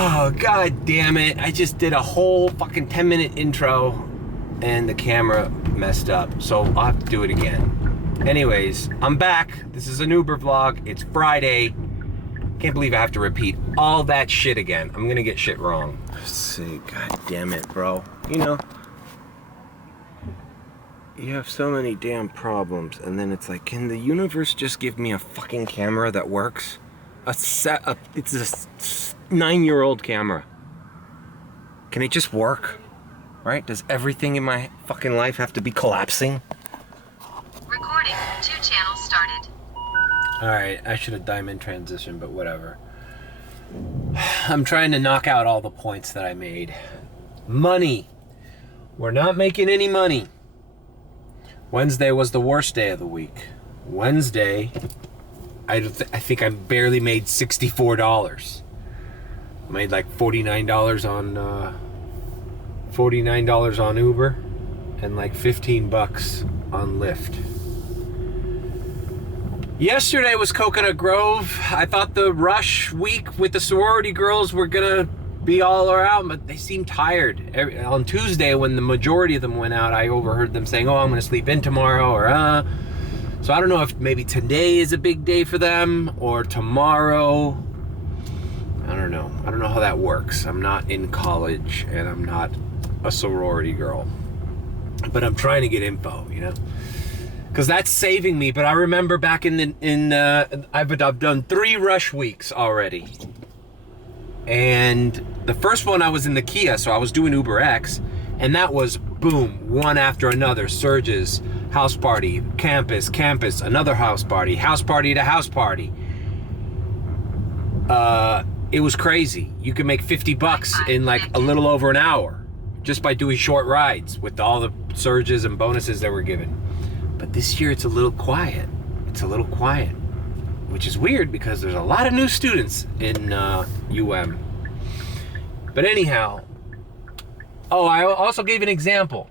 Oh, god damn it. I just did a whole fucking 10-minute intro and the camera messed up, so I'll have to do it again. Anyways, I'm back. This is an Uber vlog. It's Friday. Can't believe I have to repeat all that shit again. I'm gonna get shit wrong. Let's see, god damn it, bro. You know, you have so many damn problems, and then it's like, can the universe just give me a fucking camera that works? It's a 9-year-old camera. Can it just work? Right? Does everything in my fucking life have to be collapsing? Recording, 2 channels started. Alright, I should have diamond transition, but whatever. I'm trying to knock out all the points that I made. Money. We're not making any money. Wednesday was the worst day of the week. Wednesday, I think I barely made $64. I made like $49 on Uber and like $15 on Lyft. Yesterday was Coconut Grove. I thought the rush week with the sorority girls were gonna be all around, but they seemed tired. On Tuesday, when the majority of them went out, I overheard them saying, "Oh, I'm gonna sleep in tomorrow," or So I don't know if maybe today is a big day for them or tomorrow. I don't know. I don't know how that works. I'm not in college and I'm not a sorority girl, but I'm trying to get info, you know, because that's saving me. But I remember back I've done 3 rush weeks already, and the first one I was in the Kia, so I was doing Uber X, and that was boom, one after another, surges, house party, campus, another house party to house party. It was crazy. You could make $50 in like a little over an hour just by doing short rides with all the surges and bonuses that were given. But this year it's a little quiet. Which is weird because there's a lot of new students in UM. But anyhow, I also gave an example.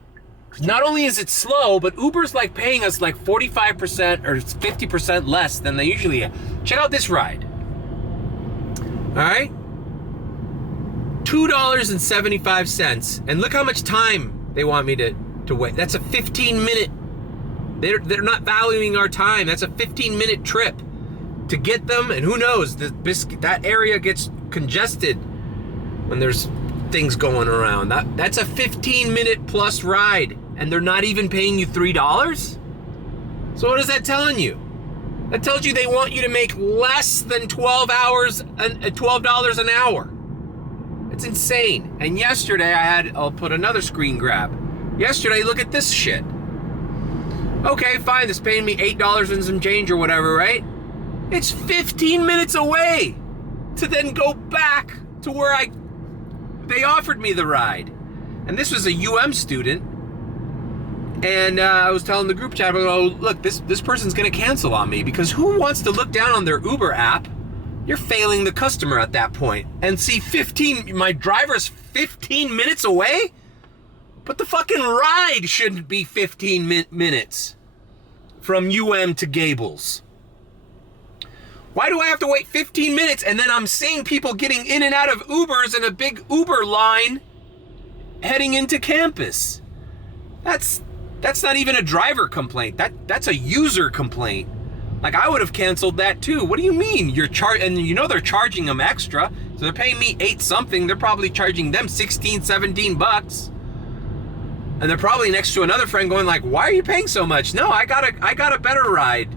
Not only is it slow, but Uber's like paying us like 45% or 50% less than they usually are. Check out this ride. All right? $2.75, and look how much time they want me to wait. That's a 15-minute. They're not valuing our time. That's a 15-minute trip to get them, and who knows, that area gets congested when there's things going around. That's a 15-minute plus ride, and they're not even paying you $3? So what is that telling you? That tells you they want you to make less than $12 an hour. It's insane. And yesterday I'll put another screen grab. Yesterday, look at this shit. Okay, fine, this paying me $8 and some change or whatever, right? It's 15 minutes away to then go back to where they offered me the ride. And this was a UM student. And I was telling the group chat, look, this person's gonna cancel on me, because who wants to look down on their Uber app? You're failing the customer at that point and see my driver's 15 minutes away? But the fucking ride shouldn't be 15 minutes from UM to Gables. Why do I have to wait 15 minutes and then I'm seeing people getting in and out of Ubers in a big Uber line heading into campus? That's not even a driver complaint. That's a user complaint. Like, I would have canceled that too. What do you mean? And you know they're charging them extra. So they're paying me 8 something. They're probably charging them 16, 17 bucks. And they're probably next to another friend going like, why are you paying so much? No, I got a better ride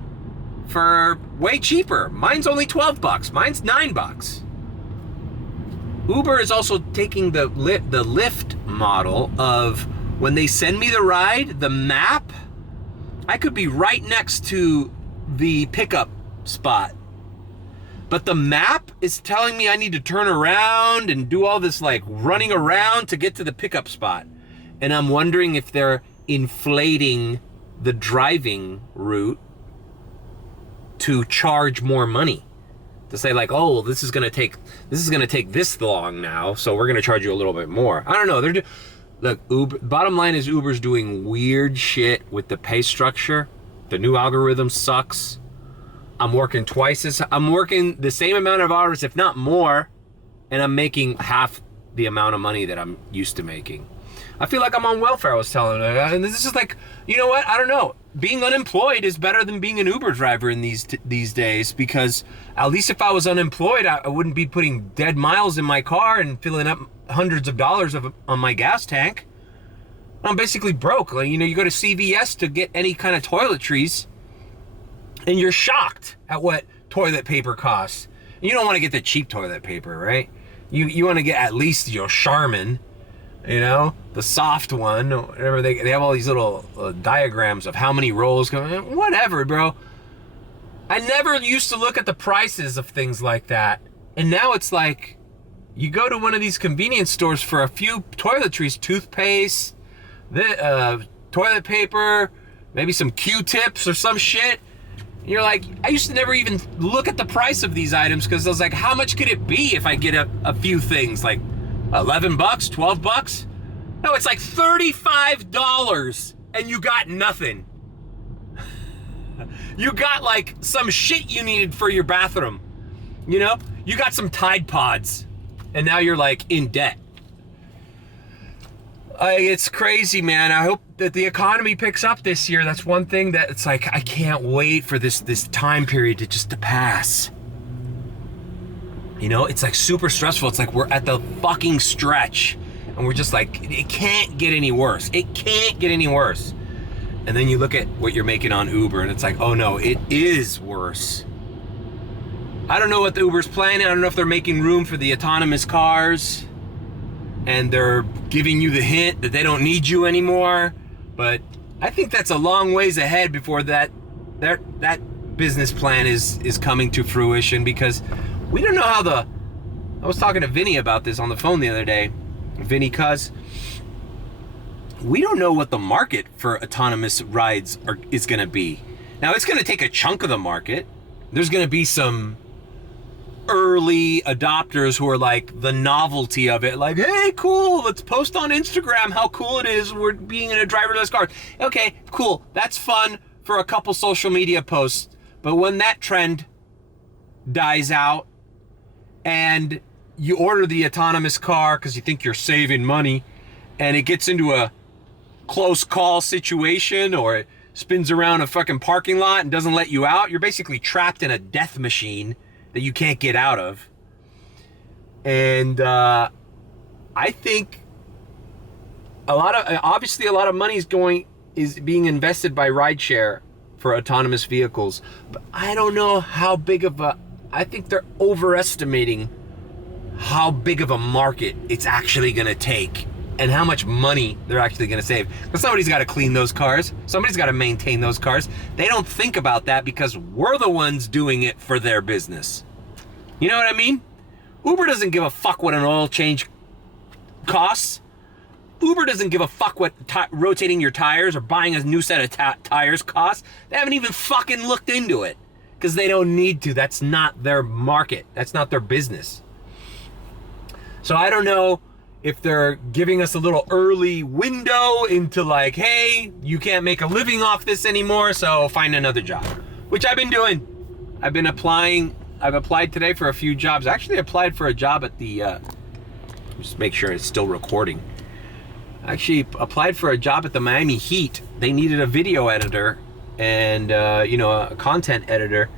for way cheaper. Mine's only 12 bucks. Mine's 9 bucks. Uber is also taking the Lyft model of, when they send me the ride, the map, I could be right next to the pickup spot. But the map is telling me I need to turn around and do all this like running around to get to the pickup spot. And I'm wondering if they're inflating the driving route to charge more money. To say like, oh, this is gonna take this long now, so we're gonna charge you a little bit more. I don't know. Look, Uber. Bottom line is Uber's doing weird shit with the pay structure. The new algorithm sucks. I'm working the same amount of hours, if not more, and I'm making half the amount of money that I'm used to making. I feel like I'm on welfare, I was telling her. And this is like, you know what? I don't know. Being unemployed is better than being an Uber driver in these days, because at least if I was unemployed, I wouldn't be putting dead miles in my car and filling up hundreds of dollars on my gas tank. I'm basically broke. Like, you know, you go to CVS to get any kind of toiletries, and you're shocked at what toilet paper costs. You don't want to get the cheap toilet paper, right? You want to get at least your Charmin, you know, the soft one, or whatever. They have all these little diagrams of how many rolls go. Whatever, bro. I never used to look at the prices of things like that, and now it's like you go to one of these convenience stores for a few toiletries, toothpaste, toilet paper, maybe some Q-tips or some shit. You're like, I used to never even look at the price of these items, because I was like, how much could it be if I get a few things? Like $11, $12? No, it's like $35, and you got nothing. You got like some shit you needed for your bathroom. You know, you got some Tide Pods, and now you're like in debt. It's crazy, man. I hope that the economy picks up this year. That's one thing that it's like, I can't wait for this time period to pass. You know, it's like super stressful. It's like we're at the fucking stretch, and we're just like, it can't get any worse. It can't get any worse. And then you look at what you're making on Uber, and it's like, oh no, it is worse. I don't know what the Uber's planning. I don't know if they're making room for the autonomous cars, and they're giving you the hint that they don't need you anymore. But I think that's a long ways ahead before that business plan is coming to fruition, because we don't know how I was talking to Vinny about this on the phone the other day. Vinny Cuz. We don't know what the market for autonomous rides is going to be. Now, it's going to take a chunk of the market. There's going to be some early adopters who are like the novelty of it, like, hey, cool, let's post on Instagram how cool it is we're being in a driverless car. Okay, cool, that's fun for a couple social media posts. But when that trend dies out and you order the autonomous car because you think you're saving money, and it gets into a close call situation, or it spins around a fucking parking lot and doesn't let you out, you're basically trapped in a death machine that you can't get out of. And I think a lot of money is being invested by rideshare for autonomous vehicles, but I don't know how big of I think they're overestimating how big of a market it's actually going to take, and how much money they're actually going to save. Because somebody's got to clean those cars. Somebody's got to maintain those cars. They don't think about that because we're the ones doing it for their business. You know what I mean? Uber doesn't give a fuck what an oil change costs. Uber doesn't give a fuck what rotating your tires or buying a new set of tires costs. They haven't even fucking looked into it, because they don't need to. That's not their market. That's not their business. So I don't know if they're giving us a little early window into like, hey, you can't make a living off this anymore, so find another job, which I've been doing. I've been applying. I've applied today for a few jobs. I actually applied for a job at the, just make sure it's still recording. I actually applied for a job at the Miami Heat. They needed a video editor and, a content editor.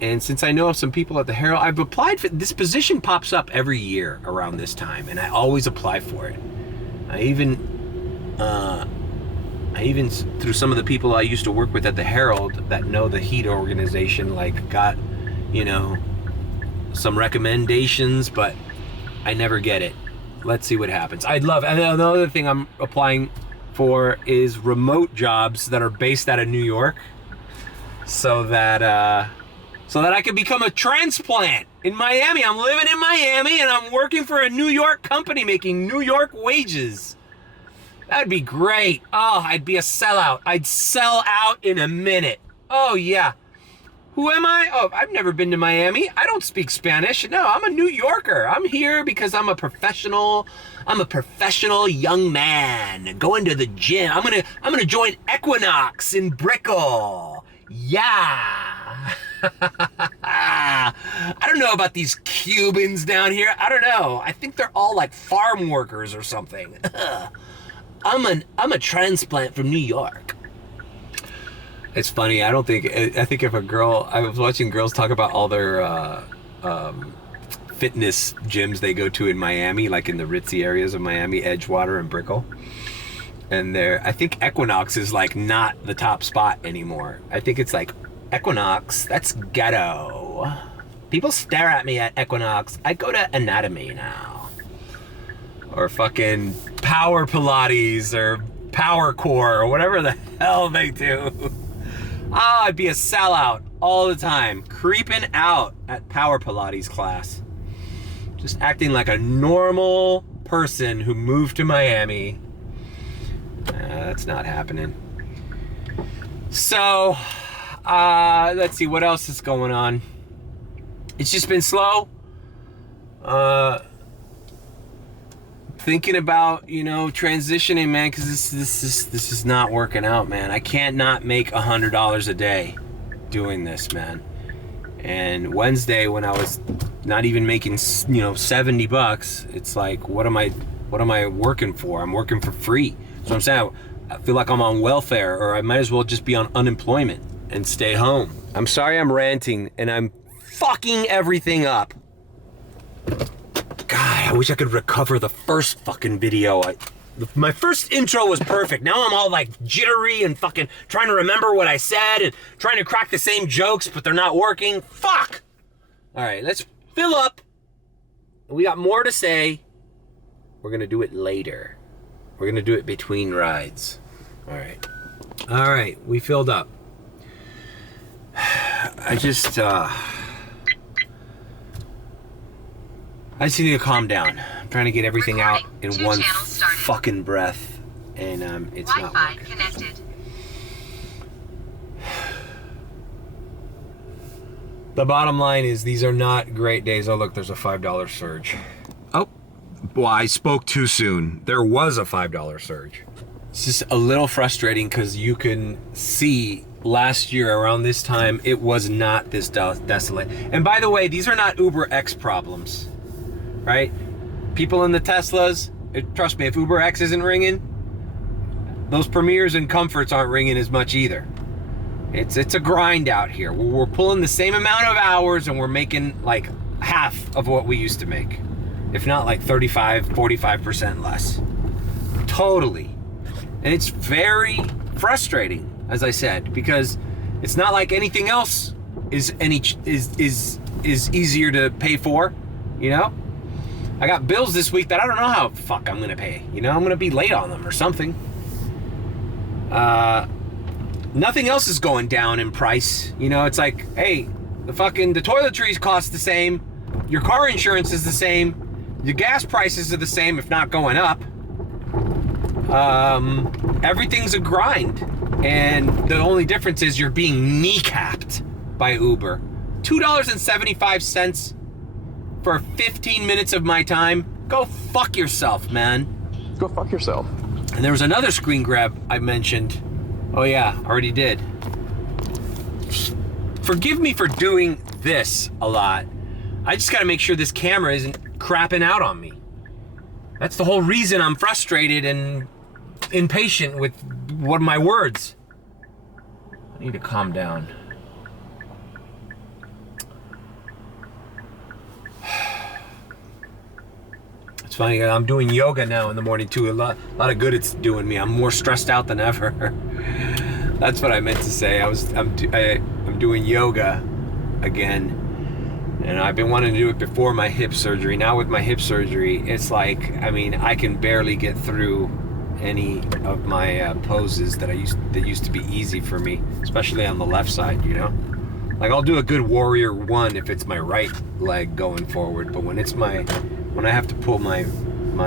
And since I know of some people at the Herald, I've applied for this position. Pops up every year around this time, and I always apply for it. I even through some of the people I used to work with at the Herald that know the Heat organization, like got, some recommendations, but I never get it. Let's see what happens. I'd love, and another thing I'm applying for is remote jobs that are based out of New York, so that I can become a transplant in Miami. I'm living in Miami and I'm working for a New York company making New York wages. That'd be great. Oh, I'd be a sellout. I'd sell out in a minute. Oh, yeah. Who am I? Oh, I've never been to Miami. I don't speak Spanish. No, I'm a New Yorker. I'm here because I'm a professional young man going to the gym. I'm gonna join Equinox in Brickell. Yeah. I don't know about these Cubans down here. I don't know. I think they're all like farm workers or something. I'm a transplant from New York. It's funny. I think if a girl, I was watching girls talk about all their fitness gyms they go to in Miami, like in the ritzy areas of Miami, Edgewater and Brickell. And I think Equinox is like not the top spot anymore. I think it's like Equinox, that's ghetto. People stare at me at Equinox. I go to Anatomy now. Or fucking Power Pilates or Power Core or whatever the hell they do. I'd be a sellout all the time, creeping out at Power Pilates class. Just acting like a normal person who moved to Miami. That's not happening. So, let's see what else is going on. It's just been slow. Thinking about, transitioning, man, because this is not working out, man. I can't not make $100 a day doing this, man. And Wednesday, when I was not even making, $70, it's like, what am I working for? I'm working for free. So I'm saying I feel like I'm on welfare, or I might as well just be on unemployment and stay home. I'm sorry I'm ranting and I'm fucking everything up. God, I wish I could recover the first fucking video. My first intro was perfect. Now I'm all like jittery and fucking trying to remember what I said and trying to crack the same jokes, but they're not working. Fuck! All right, let's fill up. We got more to say. We're gonna do it later. We're gonna do it between rides. All right, we filled up. I just need to calm down. I'm trying to get everything out in one fucking breath, and it's not working. Connected. The bottom line is these are not great days. Oh, look, there's a $5 surge. Oh, well, I spoke too soon. There was a $5 surge. It's just a little frustrating because you can see last year around this time, it was not this desolate. And by the way, these are not Uber X problems, right? People in the Teslas, trust me, if Uber X isn't ringing, those Premiers and Comforts aren't ringing as much either. It's a grind out here. We're pulling the same amount of hours and we're making like half of what we used to make. If not like 45% less. Totally. And it's very frustrating, as I said, because it's not like anything else is easier to pay for, I got bills this week that I don't know how fuck I'm gonna pay. I'm gonna be late on them or something. Nothing else is going down in price. It's like, hey, the toiletries cost the same. Your car insurance is the same. Your gas prices are the same, if not going up. Everything's a grind. And the only difference is you're being kneecapped by Uber. $2.75 for 15 minutes of my time. Go fuck yourself, man. Go fuck yourself. And there was another screen grab I mentioned. Oh yeah, already did. Forgive me for doing this a lot. I just gotta make sure this camera isn't crapping out on me. That's the whole reason I'm frustrated and impatient with my words. I need to calm down. It's funny, I'm doing yoga now in the morning too. A lot of good it's doing me. I'm more stressed out than ever. That's what I meant to say. I'm doing yoga again, and I've been wanting to do it before my hip surgery. Now with my hip surgery, it's like, I can barely get through any of my poses that used to be easy for me, especially on the left side. Like I'll do a good warrior one if it's my right leg going forward, but when I have to pull my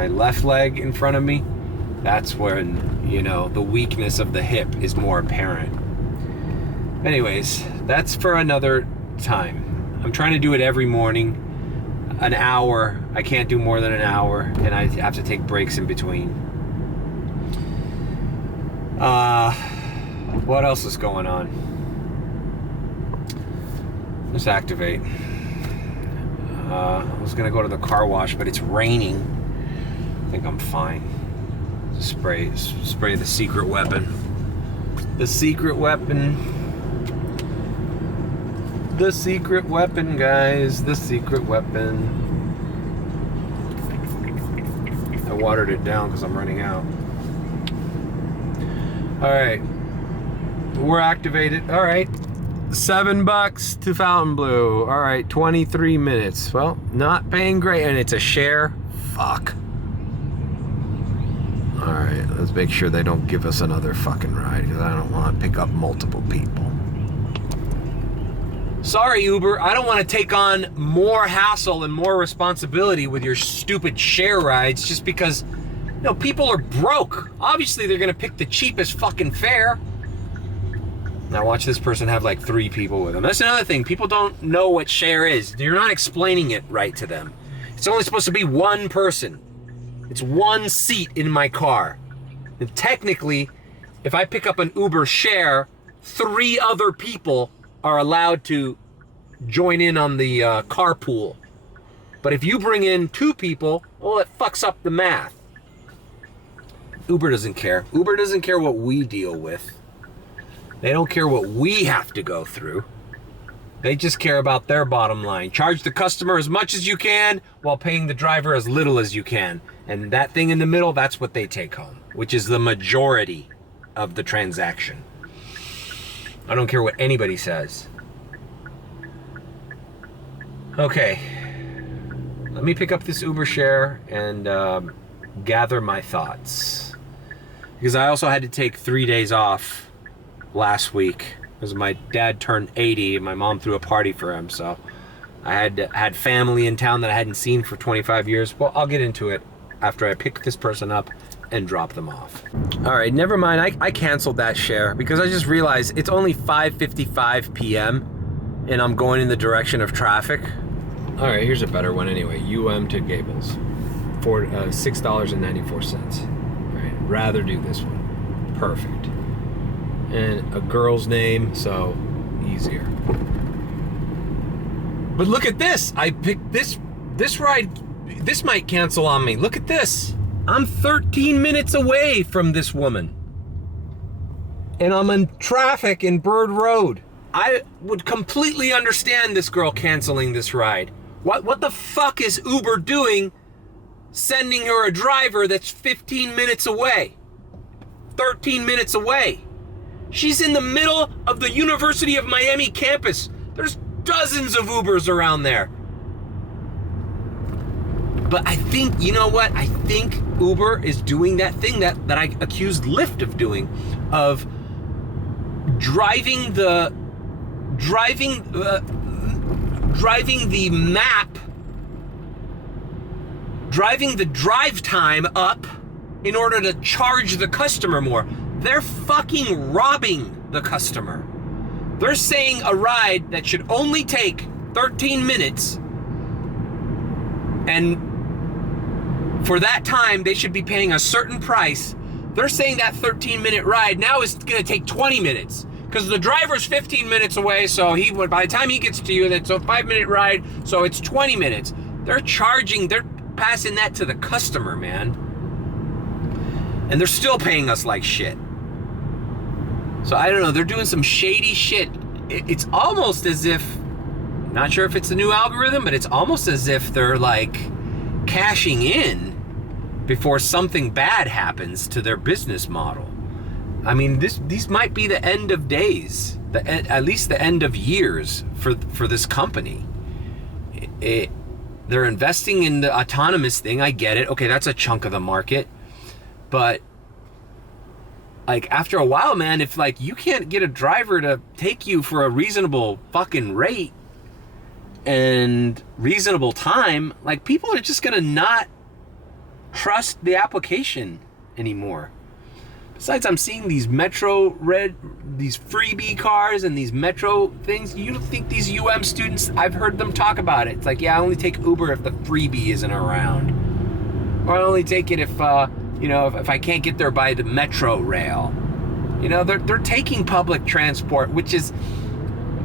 left leg in front of me, that's when, the weakness of the hip is more apparent. Anyways, that's for another time. I'm trying to do it every morning, an hour. I can't do more than an hour, and I have to take breaks in between. What else is going on? Let's activate. I was gonna go to the car wash, but it's raining. I think I'm fine. Spray the secret weapon. The secret weapon. The secret weapon, guys. The secret weapon. I watered it down because I'm running out. Alright. We're activated. Alright. $7 to Fontainebleau. Alright, 23 minutes. Well, not paying great, and it's a share. Fuck. Alright, let's make sure they don't give us another fucking ride, because I don't want to pick up multiple people. Sorry, Uber, I don't want to take on more hassle and more responsibility with your stupid share rides just because, you know, people are broke. Obviously, they're going to pick the cheapest fucking fare. Now watch this person have like 3 people with them. That's another thing. People don't know what share is. You're not explaining it right to them. It's only supposed to be one person. It's one seat in my car. And technically, if I pick up an Uber share, 3 other people are allowed to join in on the carpool. But if you bring in 2 people, well, it fucks up the math. Uber doesn't care. Uber doesn't care what we deal with. They don't care what we have to go through. They just care about their bottom line. Charge the customer as much as you can while paying the driver as little as you can. And that thing in the middle, that's what they take home, which is the majority of the transaction. I don't care what anybody says. Okay. Let me pick up this Uber share and gather my thoughts. Because I also had to take 3 days off last week because my dad turned 80 and my mom threw a party for him, so I had family in town that I hadn't seen for 25 years. Well, I'll get into it after I pick this person up and drop them off. All right, never mind. I canceled that share because I just realized it's only 5:55 p.m. and I'm going in the direction of traffic. All right, here's a better one anyway. UM to Gables for $6.94. All right, rather do this one. Perfect. And a girl's name, so easier. But look at this. I picked this ride. This might cancel on me. Look at this. I'm 13 minutes away from this woman. And I'm in traffic in Bird Road. I would completely understand this girl canceling this ride. What the fuck is Uber doing sending her a driver that's 15 minutes away? 13 minutes away. She's in the middle of the University of Miami campus. There's dozens of Ubers around there. But I think, you know what? I think Uber is doing that thing that I accused Lyft of doing, of driving the map, driving the drive time up in order to charge the customer more. They're fucking robbing the customer. They're saying a ride that should only take 13 minutes, and for that time they should be paying a certain price. They're saying that 13-minute ride now is going to take 20 minutes because the driver's 15 minutes away, so by the time he gets to you, that's a 5-minute ride, so it's 20 minutes. They're passing that to the customer, man. And they're still paying us like shit. So I don't know, they're doing some shady shit. It's almost as if, not sure if it's a new algorithm, but it's almost as if they're like cashing in before something bad happens to their business model. I mean, these might be the end of days, at least the end of years for this company. They're investing in the autonomous thing. I get it. Okay, that's a chunk of the market, but like after a while, man, if like you can't get a driver to take you for a reasonable fucking rate and reasonable time, like people are just gonna not trust the application anymore. Besides, I'm seeing these these freebie cars and these Metro things. You don't think these UM students, I've heard them talk about it. It's like, yeah, I only take Uber if the freebie isn't around. Or I only take it if I can't get there by the Metro rail. You know, they're taking public transport, which is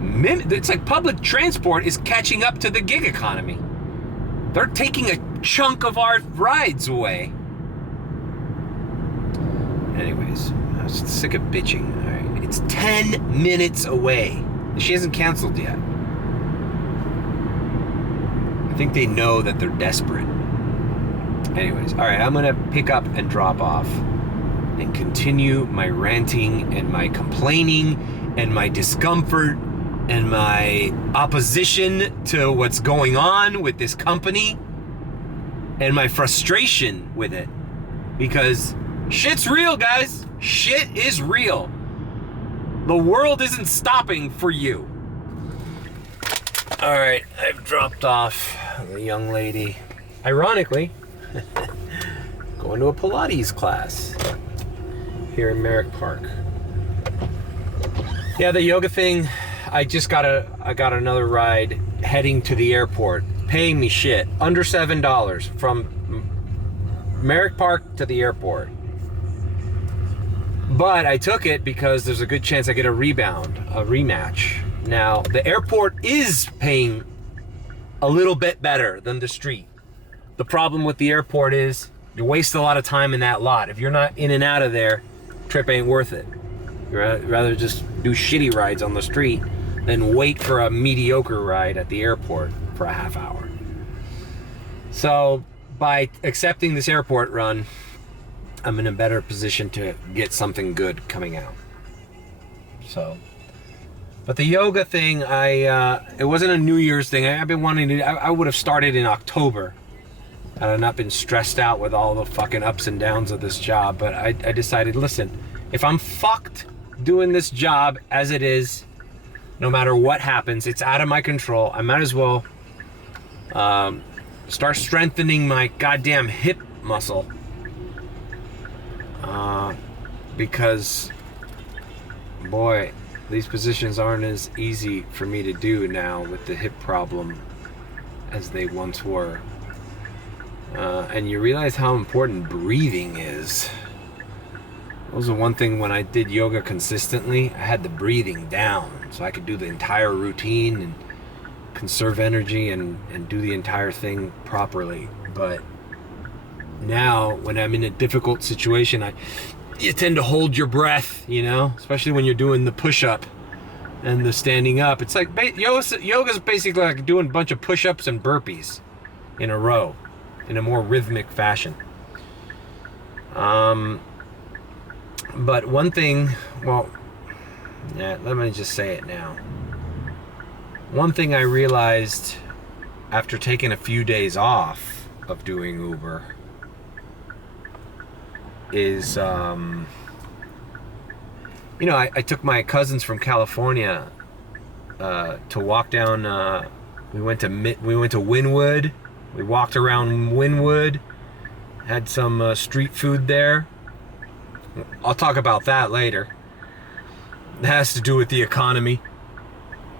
It's like public transport is catching up to the gig economy. They're taking a chunk of our rides away. Anyways, I was sick of bitching. All right, it's 10 minutes away. She hasn't canceled yet. I think they know that they're desperate. Anyways, all right, I'm gonna pick up and drop off and continue my ranting and my complaining and my discomfort and my opposition to what's going on with this company and my frustration with it. Because shit's real, guys. Shit is real. The world isn't stopping for you. All right, I've dropped off the young lady. Ironically, going to a Pilates class here in Merrick Park. Yeah, the yoga thing, I got another ride heading to the airport, paying me shit, under $7 from Merrick Park to the airport. But I took it because there's a good chance I get a rematch. Now, the airport is paying a little bit better than the street. The problem with the airport is you waste a lot of time in that lot. If you're not in and out of there, trip ain't worth it. You'd rather just do shitty rides on the street than wait for a mediocre ride at the airport for a half hour. So by accepting this airport run, I'm in a better position to get something good coming out. So, but the yoga thing, it wasn't a New Year's thing. I've been wanting to, I would have started in October. I've not been stressed out with all the fucking ups and downs of this job, but I decided, listen, if I'm fucked doing this job as it is, no matter what happens, it's out of my control. I might as well start strengthening my goddamn hip muscle. Because, boy, these positions aren't as easy for me to do now with the hip problem as they once were. And you realize how important breathing is. That was the one thing when I did yoga consistently, I had the breathing down so I could do the entire routine and conserve energy and do the entire thing properly. But now when I'm in a difficult situation, you tend to hold your breath, you know, especially when you're doing the push-up and the standing up. It's like yoga's basically like doing a bunch of push-ups and burpees in a row in a more rhythmic fashion. But one thing, well, yeah, let me just say it now. One thing I realized after taking a few days off of doing Uber is, I took my cousins from California to walk down. We went to Wynwood. We walked around Wynwood, had some street food there. I'll talk about that later. It has to do with the economy.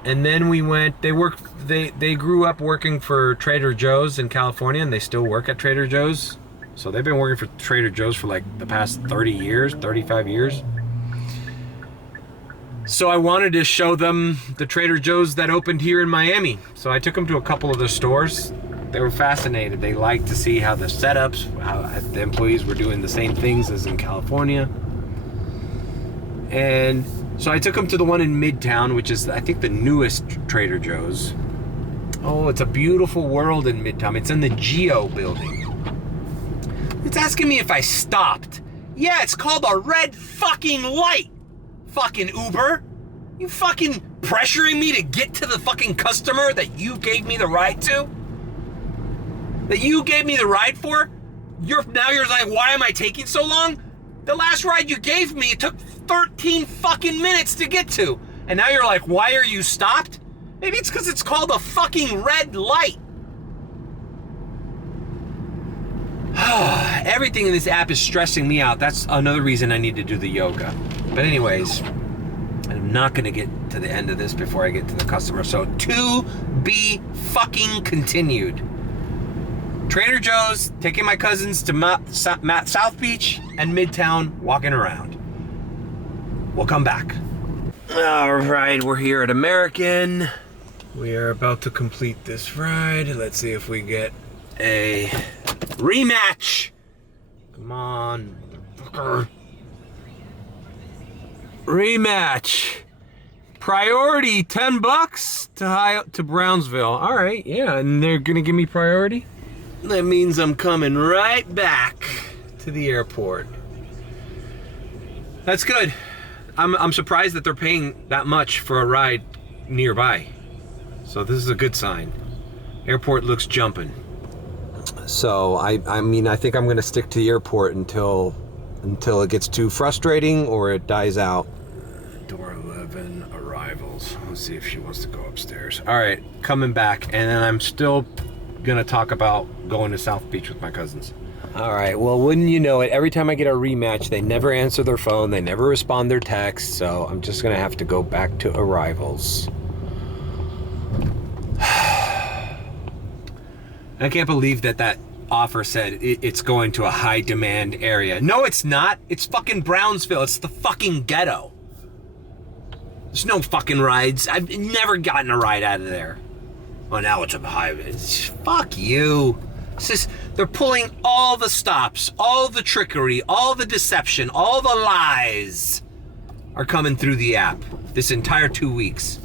And then we went, they grew up working for Trader Joe's in California, and they still work at Trader Joe's. So they've been working for Trader Joe's for like the past 30 years, 35 years. So I wanted to show them the Trader Joe's that opened here in Miami. So I took them to a couple of the stores. They were fascinated. They liked to see how the setups, how the employees were doing the same things as in California. And so I took them to the one in Midtown, which is, I think, the newest Trader Joe's. Oh, it's a beautiful world in Midtown. It's in the Geo building. It's asking me if I stopped. Yeah, it's called a red fucking light. Fucking Uber. You fucking pressuring me to get to the fucking customer that you gave me the ride to? That you gave me the ride for? You're like, why am I taking so long? The last ride you gave me, it took 13 fucking minutes to get to. And now you're like, why are you stopped? Maybe it's because it's called a fucking red light. Everything in this app is stressing me out. That's another reason I need to do the yoga. But anyways, I'm not going to get to the end of this before I get to the customer. So to be fucking continued. Trader Joe's, taking my cousins to South Beach and Midtown, walking around. We'll come back. All right, we're here at American. We are about to complete this ride. Let's see if we get a rematch. Come on, motherfucker. Rematch. Priority, $10 to Brownsville. All right, yeah, and they're gonna give me priority. That means I'm coming right back to the airport. That's good. I'm surprised that they're paying that much for a ride nearby. So this is a good sign. Airport looks jumping. So I mean, I think I'm gonna stick to the airport until it gets too frustrating or it dies out. Door 11, arrivals. Let's see if she wants to go upstairs. All right, coming back, and then I'm still gonna talk about going to South Beach with my cousins. All right, well, wouldn't you know it, every time I get a rematch, they never answer their phone, they never respond their text, so I'm just gonna have to go back to arrivals. I can't believe that offer said it's going to a high demand area. No, it's not. It's fucking Brownsville. It's the fucking ghetto. There's no fucking rides. I've never gotten a ride out of there. Oh, now it's a highway. Fuck you. It's just, they're pulling all the stops, all the trickery, all the deception, all the lies are coming through the app this entire 2 weeks.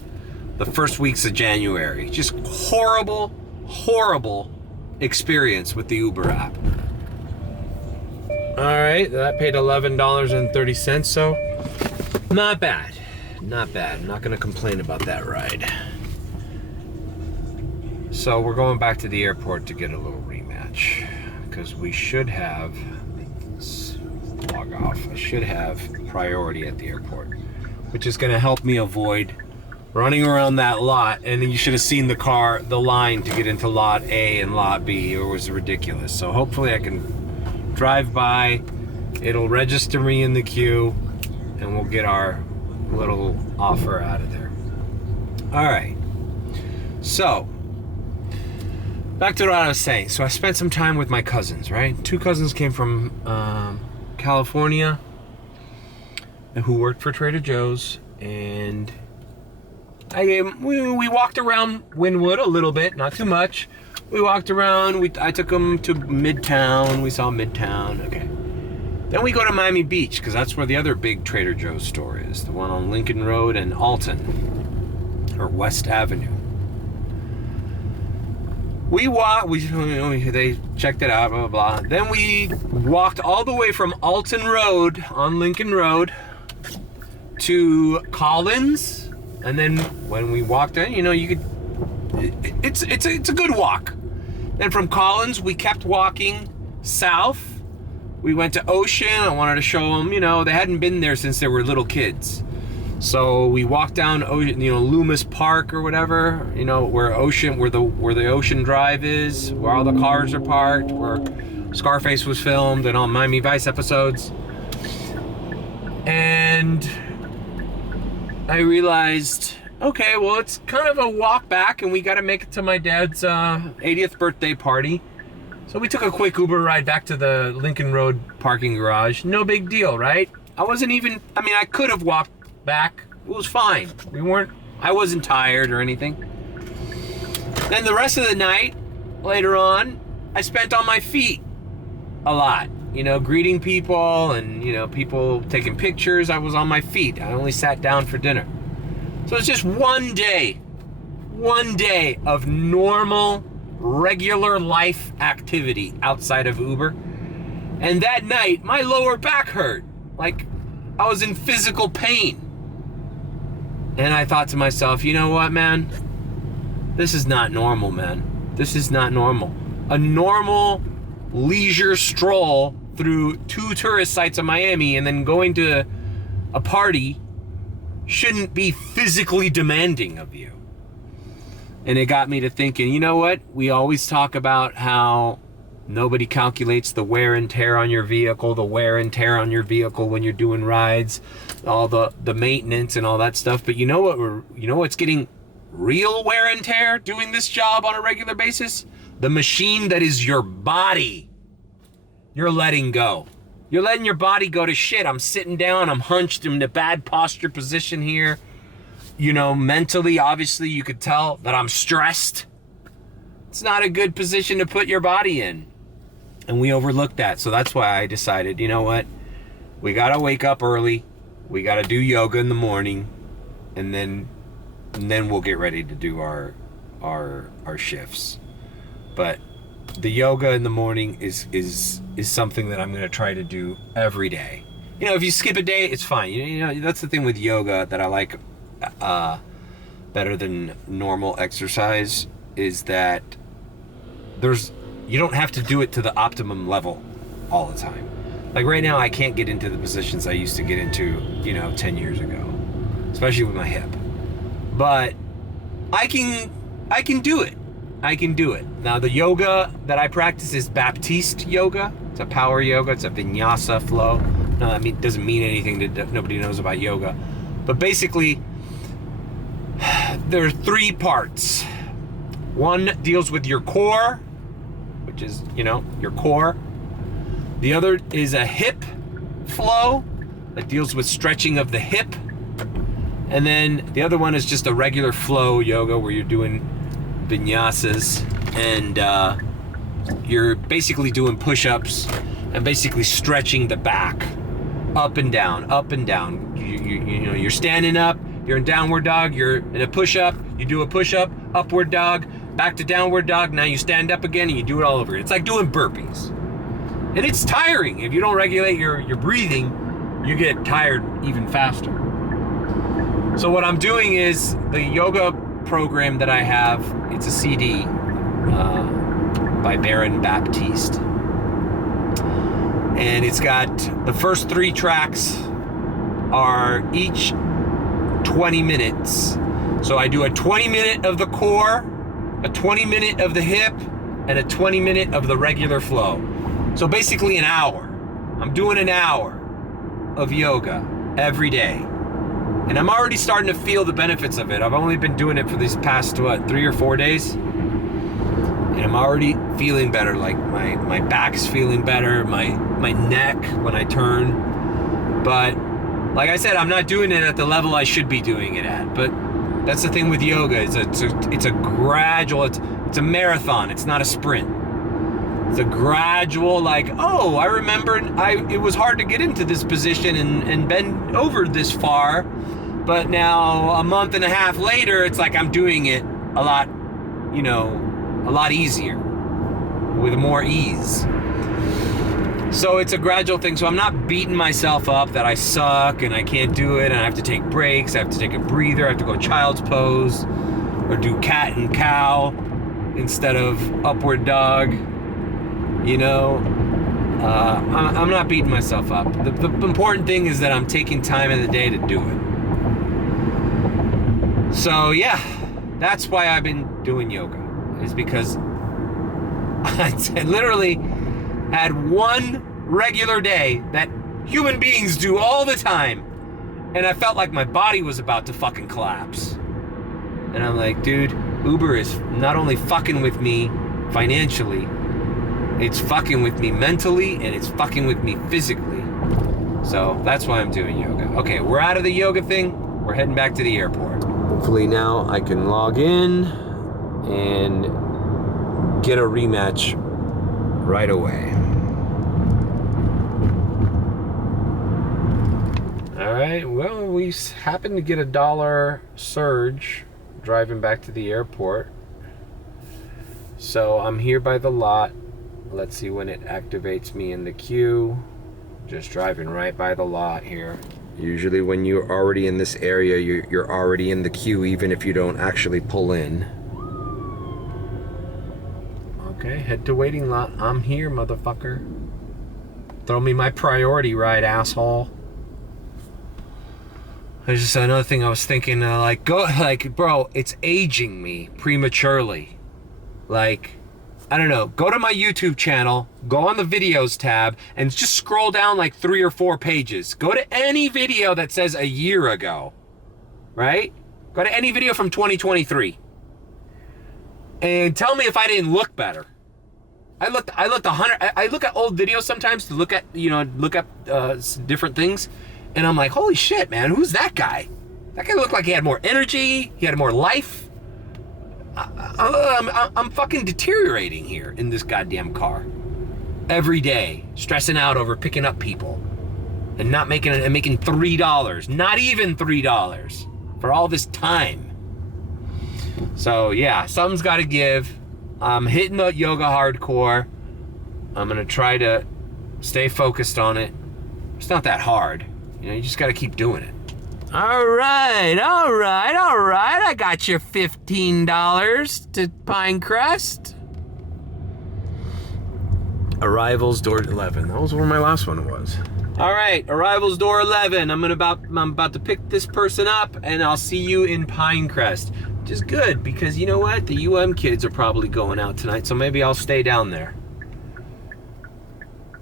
The first weeks of January. Just horrible, horrible experience with the Uber app. All right, that paid $11.30, so not bad. Not bad. I'm not gonna complain about that ride. So we're going back to the airport to get a little rematch because we should have, let's log off, I should have priority at the airport, which is gonna help me avoid running around that lot. And you should have seen the line to get into lot A and lot B. It was ridiculous. So hopefully I can drive by, it'll register me in the queue, and we'll get our little offer out of there. All right, so back to what I was saying. So I spent some time with my cousins, right? 2 cousins came from California who worked for Trader Joe's, and we walked around Wynwood a little bit, not too much. We walked around, I took them to Midtown, we saw Midtown, okay. Then we go to Miami Beach, because that's where the other big Trader Joe's store is, the one on Lincoln Road and Alton, or West Avenue. We walked, they checked it out, blah, blah, blah. Then we walked all the way from Alton Road on Lincoln Road to Collins. And then when we walked in, you could, it's a good walk. Then from Collins, we kept walking south. We went to Ocean. I wanted to show them, they hadn't been there since they were little kids. So we walked down Ocean, Loomis Park or whatever, where the Ocean Drive is, where all the cars are parked, where Scarface was filmed and all Miami Vice episodes. And I realized, okay, well, it's kind of a walk back, and we got to make it to my dad's 80th birthday party. So we took a quick Uber ride back to the Lincoln Road parking garage. No big deal, right? I could have walked back. It was fine. I wasn't tired or anything. Then the rest of the night, later on, I spent on my feet a lot. Greeting people and, people taking pictures. I was on my feet. I only sat down for dinner. So it's just one day of normal, regular life activity outside of Uber. And that night, my lower back hurt. Like I was in physical pain. And I thought to myself, you know what, man? This is not normal, man. This is not normal. A normal leisure stroll through 2 tourist sites of Miami and then going to a party shouldn't be physically demanding of you. And it got me to thinking, you know what? We always talk about how nobody calculates the wear and tear on your vehicle, when you're doing rides, all the maintenance and all that stuff. But you know what's getting real wear and tear doing this job on a regular basis? The machine that is your body. You're letting go. You're letting your body go to shit. I'm sitting down, I'm hunched, I'm in a bad posture position here. mentally, obviously, you could tell that I'm stressed. It's not a good position to put your body in. And we overlooked that. So that's why I decided, you know what? We got to wake up early. We got to do yoga in the morning. And then we'll get ready to do our shifts. But the yoga in the morning is something that I'm going to try to do every day. If you skip a day, it's fine. That's the thing with yoga that I like better than normal exercise is that you don't have to do it to the optimum level all the time. Like right now, I can't get into the positions I used to get into, 10 years ago, especially with my hip. But I can do it. I can do it. Now, the yoga that I practice is Baptiste yoga. It's a power yoga. It's a vinyasa flow. No, it doesn't mean anything that nobody knows about yoga. But basically, there are 3 parts. One deals with your core, which is, your core. The other is a hip flow that deals with stretching of the hip. And then the other one is just a regular flow yoga where you're doing vinyasas and you're basically doing push-ups and basically stretching the back up and down, up and down. You're standing up, you're in downward dog, you're in a push-up, you do a push-up, upward dog, back to downward dog, now you stand up again and you do it all over again. It's like doing burpees. And it's tiring. If you don't regulate your breathing, you get tired even faster. So what I'm doing is the yoga program that I have, it's a CD by Baptiste. And it's got the first 3 tracks are each 20 minutes. So I do a 20 minute of the core, a 20 minute of the hip, and a 20 minute of the regular flow. So basically an hour. I'm doing an hour of yoga every day. And I'm already starting to feel the benefits of it. I've only been doing it for these past, 3 or 4 days. And I'm already feeling better. Like my back's feeling better, my neck when I turn. But like I said, I'm not doing it at the level I should be doing it at. But that's the thing with yoga. It's a gradual, it's a marathon. It's not a sprint. It's a gradual, I remember it was hard to get into this position and bend over this far. But now a month and a half later, it's like I'm doing it a lot easier, with more ease. So it's a gradual thing. So I'm not beating myself up that I suck and I can't do it and I have to take breaks, I have to take a breather, I have to go child's pose or do cat and cow instead of upward dog. I'm not beating myself up. The important thing is that I'm taking time in the day to do it. So yeah, that's why I've been doing yoga, is because I literally had one regular day that human beings do all the time, and I felt like my body was about to fucking collapse. And I'm like, dude, Uber is not only fucking with me financially, it's fucking with me mentally, and it's fucking with me physically. So that's why I'm doing yoga. Okay, we're out of the yoga thing. We're heading back to the airport. Hopefully now I can log in and get a rematch right away. All right, well, we happened to get $1 surge driving back to the airport. So I'm here by the lot. Let's see when it activates me in the queue. Just driving right by the lot here. Usually when you're already in this area, you're already in the queue, even if you don't actually pull in. Okay, head to waiting lot. I'm here, motherfucker. Throw me my priority ride, asshole. There's just another thing I was thinking, bro, it's aging me prematurely. I don't know, go to my YouTube channel, go on the videos tab, and just scroll down 3 or 4 pages. Go to any video that says a year ago, right? Go to any video from 2023. And tell me if I didn't look better. I look at old videos sometimes to look at different things. And I'm like, holy shit, man, who's that guy? That guy looked like he had more energy. He had more life. I'm fucking deteriorating here in this goddamn car. Every day, stressing out over picking up people and not making it, and making $3, not even $3 for all this time. So yeah, something's got to give. I'm hitting the yoga hardcore. I'm gonna try to stay focused on it. It's not that hard. You know, you just got to keep doing it. All right. I got your $15 to Pinecrest. Arrivals door 11. That was where my last one was. All right, arrivals door 11. I'm about to pick this person up, and I'll see you in Pinecrest. Which is good, because you know what? The kids are probably going out tonight, so maybe I'll stay down there.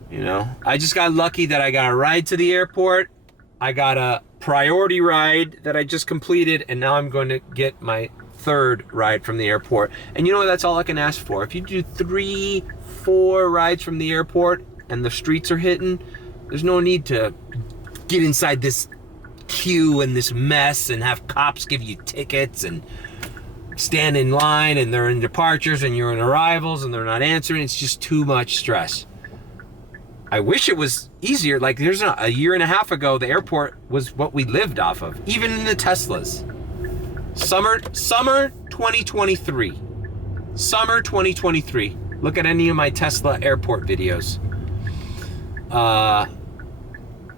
You know, I just got lucky that I got a ride to the airport. I got a priority ride that I just completed, and now I'm going to get my third ride from the airport. And you know what? That's all I can ask for. If you do 3-4 rides from the airport and the streets are hitting, there's no need to get inside this queue and this mess and have cops give you tickets and stand in line, and they're in departures and you're in arrivals and they're not answering. It's just too much stress. I wish it was easier. Like, there's a year and a half ago, the airport was what we lived off of, even in the Teslas. Summer 2023. Summer 2023. Look at any of my Tesla airport videos.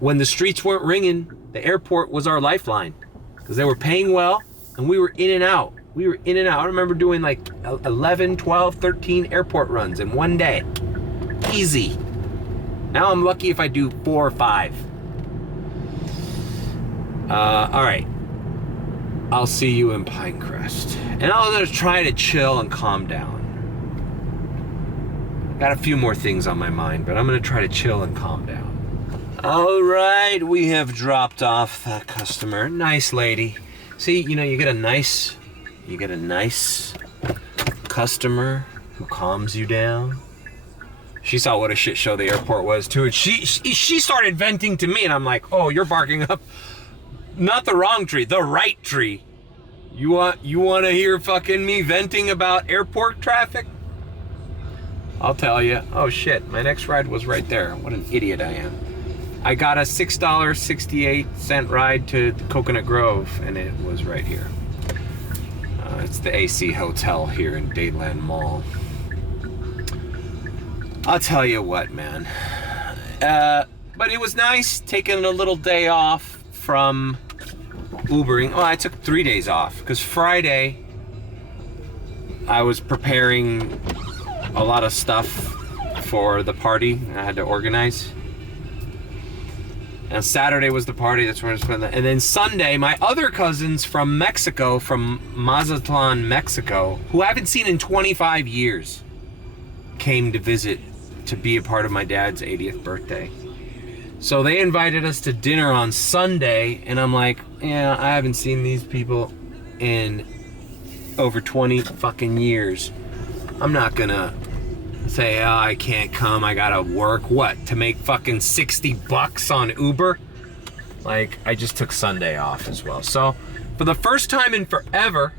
When the streets weren't ringing, the airport was our lifeline, because they were paying well and we were in and out. I remember doing like 11, 12, 13 airport runs in one day. Easy. Now I'm lucky if I do 4 or 5. All right. I'll see you in Pinecrest. And I'm gonna try to chill and calm down. Got a few more things on my mind, but I'm gonna try to chill and calm down. All right, we have dropped off that customer. Nice lady. See, you know, you get a nice customer who calms you down. She saw what a shit show the airport was too, and she started venting to me, and I'm like, oh, you're barking up not the wrong tree, the right tree. You want to hear fucking me venting about airport traffic? I'll tell you. Oh shit, my next ride was right there. What an idiot I am. I got a $6.68 ride to Coconut Grove, and it was right here. It's the AC Hotel here in Dateland Mall. I'll tell you what, man. But it was nice taking a little day off from Ubering. Oh, I took 3 days off, because Friday I was preparing a lot of stuff for the party I had to organize. And Saturday was the party. That's where I spent that. And then Sunday, my other cousins from Mexico, from Mazatlan, Mexico, who I haven't seen in 25 years, came to visit to be a part of my dad's 80th birthday. So they invited us to dinner on Sunday, and I'm like, yeah, I haven't seen these people in over 20 fucking years. I'm not gonna say, oh, I can't come, I gotta work. What, to make fucking $60 on Uber? Like, I just took Sunday off as well. So for the first time in forever,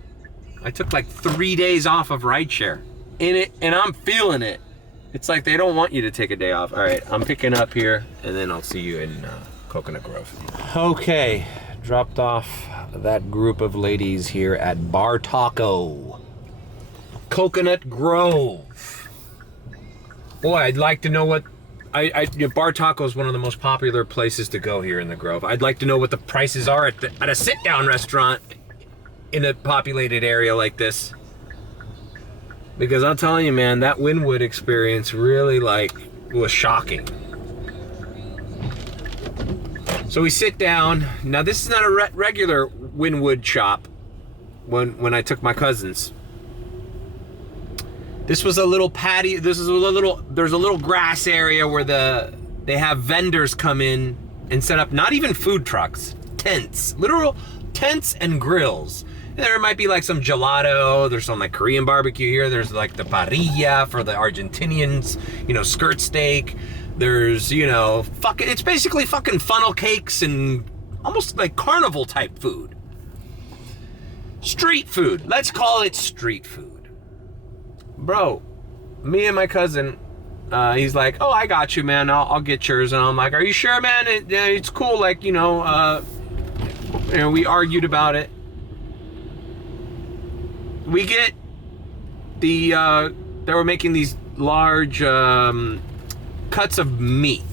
I took like 3 days off of rideshare in it, and I'm feeling it. It's like they don't want you to take a day off. All right, I'm picking up here, and then I'll see you in Coconut Grove. Okay, dropped off that group of ladies here at Bar Taco, Coconut Grove. Boy, I'd like to know what, Bar Taco is one of the most popular places to go here in the Grove. I'd like to know what the prices are at a sit-down restaurant in a populated area like this. Because I'm telling you, man, that Wynwood experience really, was shocking. So we sit down. Now, this is not a regular Wynwood shop when I took my cousins. This was a little patio. There's a little grass area where they have vendors come in and set up, not even food trucks, tents, literal tents and grills. There might be like some gelato, there's some like Korean barbecue here, there's like the parrilla for the Argentinians, skirt steak, there's, it's basically fucking funnel cakes and almost like carnival type food. Street food. Let's call it street food. Bro, me and my cousin, he's like, oh, I got you, man. I'll get yours. And I'm like, are you sure, man? It's cool. Like, we argued about it. We get they were making these large cuts of meat,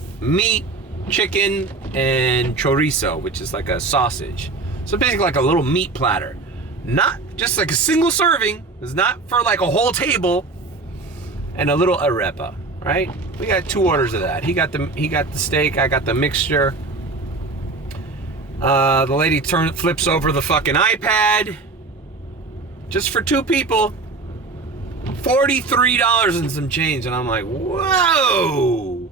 chicken, and chorizo, which is like a sausage. So basically like a little meat platter. Not just like a single serving. It's not for like a whole table. And a little arepa, right? We got 2 orders of that. He got the steak, I got the mixture. The lady flips over the fucking iPad. Just for 2 people. $43 and some change. And I'm like, whoa.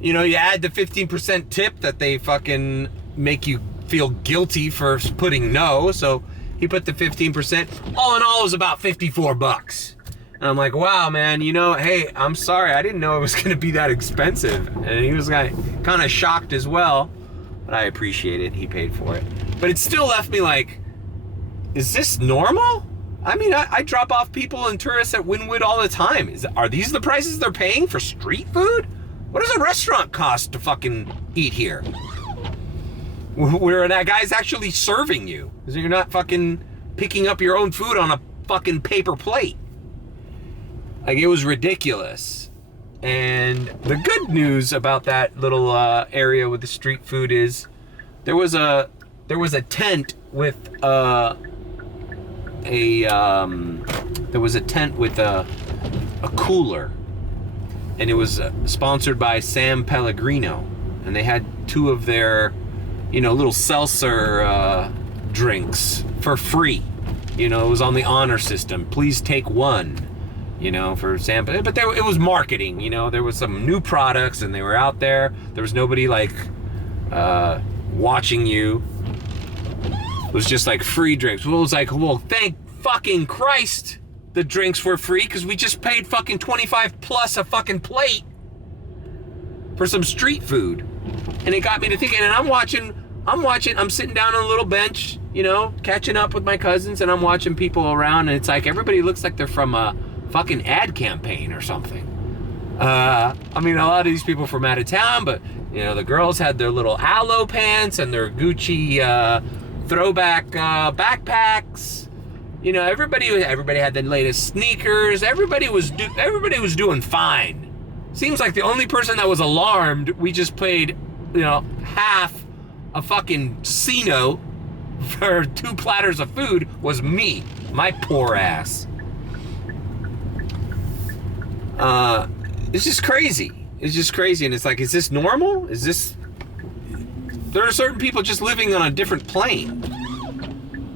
You add the 15% tip that they fucking make you feel guilty for putting no. So he put the 15%. All in all, it was about $54. And I'm like, wow, man, hey, I'm sorry. I didn't know it was going to be that expensive. And he was kind of shocked as well. But I appreciate it. He paid for it. But it still left me like, is this normal? I mean, I drop off people and tourists at Wynwood all the time. Are these the prices they're paying for street food? What does a restaurant cost to fucking eat here? Where that guy's actually serving you. So you're not fucking picking up your own food on a fucking paper plate. Like, it was ridiculous. And the good news about that little area with the street food is there was a tent with a cooler, and it was sponsored by San Pellegrino, and they had 2 of their little seltzer drinks for free. It was on the honor system. Please take 1. For Sam, but it was marketing. There was some new products, and they were out there. There was nobody like watching you. It was just like free drinks. Well, it was like, well, thank fucking Christ, the drinks were free, because we just paid fucking 25 plus a fucking plate for some street food, and it got me to thinking. And I'm sitting down on a little bench, catching up with my cousins, and I'm watching people around, and it's like everybody looks like they're from a fucking ad campaign or something. I mean, a lot of these people from out of town, but the girls had their little aloe pants and their Gucci throwback backpacks. Everybody had the latest sneakers. Everybody was doing fine. Seems like the only person that was alarmed, we just paid half a fucking C-note for 2 platters of food, was me, my poor ass. It's just crazy. And it's like, is this normal? There are certain people just living on a different plane.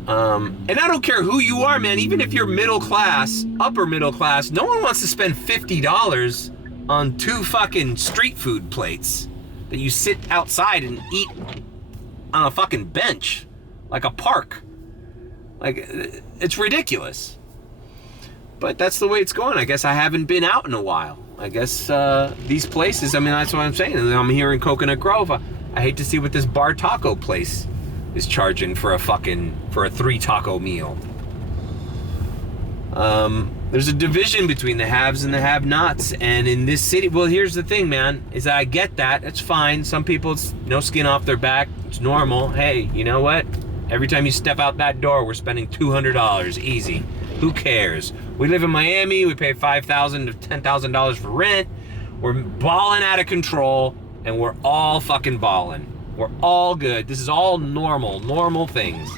And I don't care who you are, man. Even if you're middle class, upper middle class, no one wants to spend $50 on 2 fucking street food plates that you sit outside and eat on a fucking bench, like a park. Like, it's ridiculous. But that's the way it's going. I guess I haven't been out in a while. I guess these places, I mean, that's what I'm saying. I'm here in Coconut Grove. I hate to see what this bar taco place is charging for a 3 taco meal. There's a division between the haves and the have-nots. And in this city, well, here's the thing, man, is that I get that. It's fine. Some people, it's no skin off their back. It's normal. Hey, you know what? Every time you step out that door, we're spending $200 easy. Who cares? We live in Miami. We pay $5,000 to $10,000 for rent. We're balling out of control, and we're all fucking balling. We're all good. This is all normal things.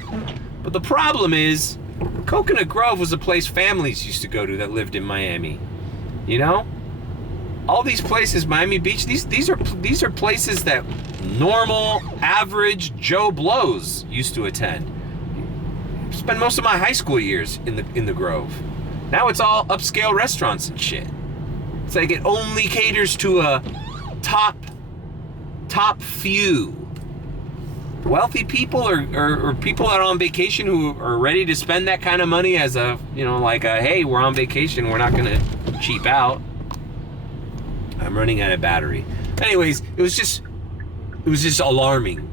But the problem is, Coconut Grove was a place families used to go to that lived in Miami. All these places, Miami Beach, these are places that normal, average Joe Blows used to attend. Spent most of my high school years in the Grove. Now it's all upscale restaurants and shit. It's like it only caters to a top few. Wealthy people or people that are on vacation who are ready to spend that kind of money as a, hey, we're on vacation, we're not gonna cheap out. I'm running out of battery. Anyways, it was just alarming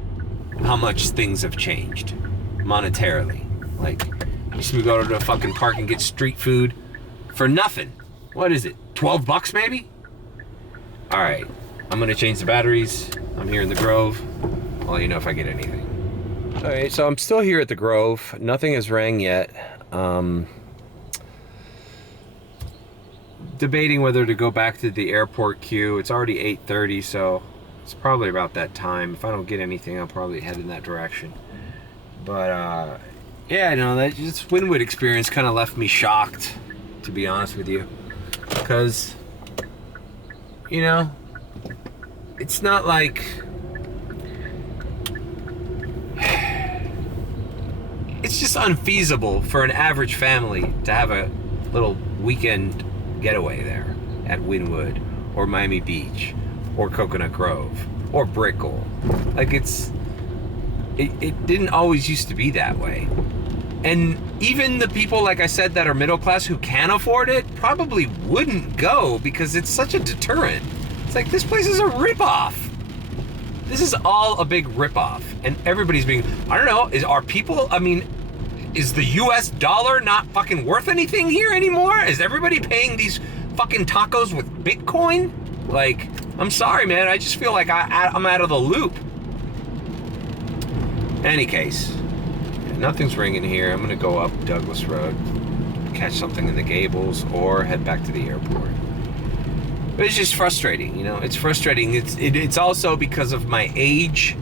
how much things have changed monetarily. Like, Used to go to the fucking park and get street food for nothing. What is it? $12 maybe? All right, I'm gonna change the batteries. I'm here in the Grove. I'll let you know if I get anything. All right, so I'm still here at the Grove. Nothing has rang yet. Debating whether to go back to the airport queue. It's already 8:30, so it's probably about that time. If I don't get anything, I'll probably head in that direction. But yeah, no, that just Wynwood experience kind of left me shocked, to be honest with you, because you know, it's not like it's just unfeasible for an average family to have a little weekend getaway there at Wynwood or Miami Beach or Coconut Grove or Brickell. Like it didn't always used to be that way. And even the people, like I said, that are middle class who can afford it probably wouldn't go because it's such a deterrent. It's like, this place is a ripoff. This is all a big ripoff. And everybody's being, I don't know, is the US dollar not fucking worth anything here anymore? Is everybody paying these fucking tacos with Bitcoin? Like, I'm sorry, man. I just feel like I'm out of the loop. Any case, nothing's ringing here. I'm gonna go up Douglas Road, catch something in the Gables, or head back to the airport. But it's just frustrating, you know? It's frustrating. It's also because of my age,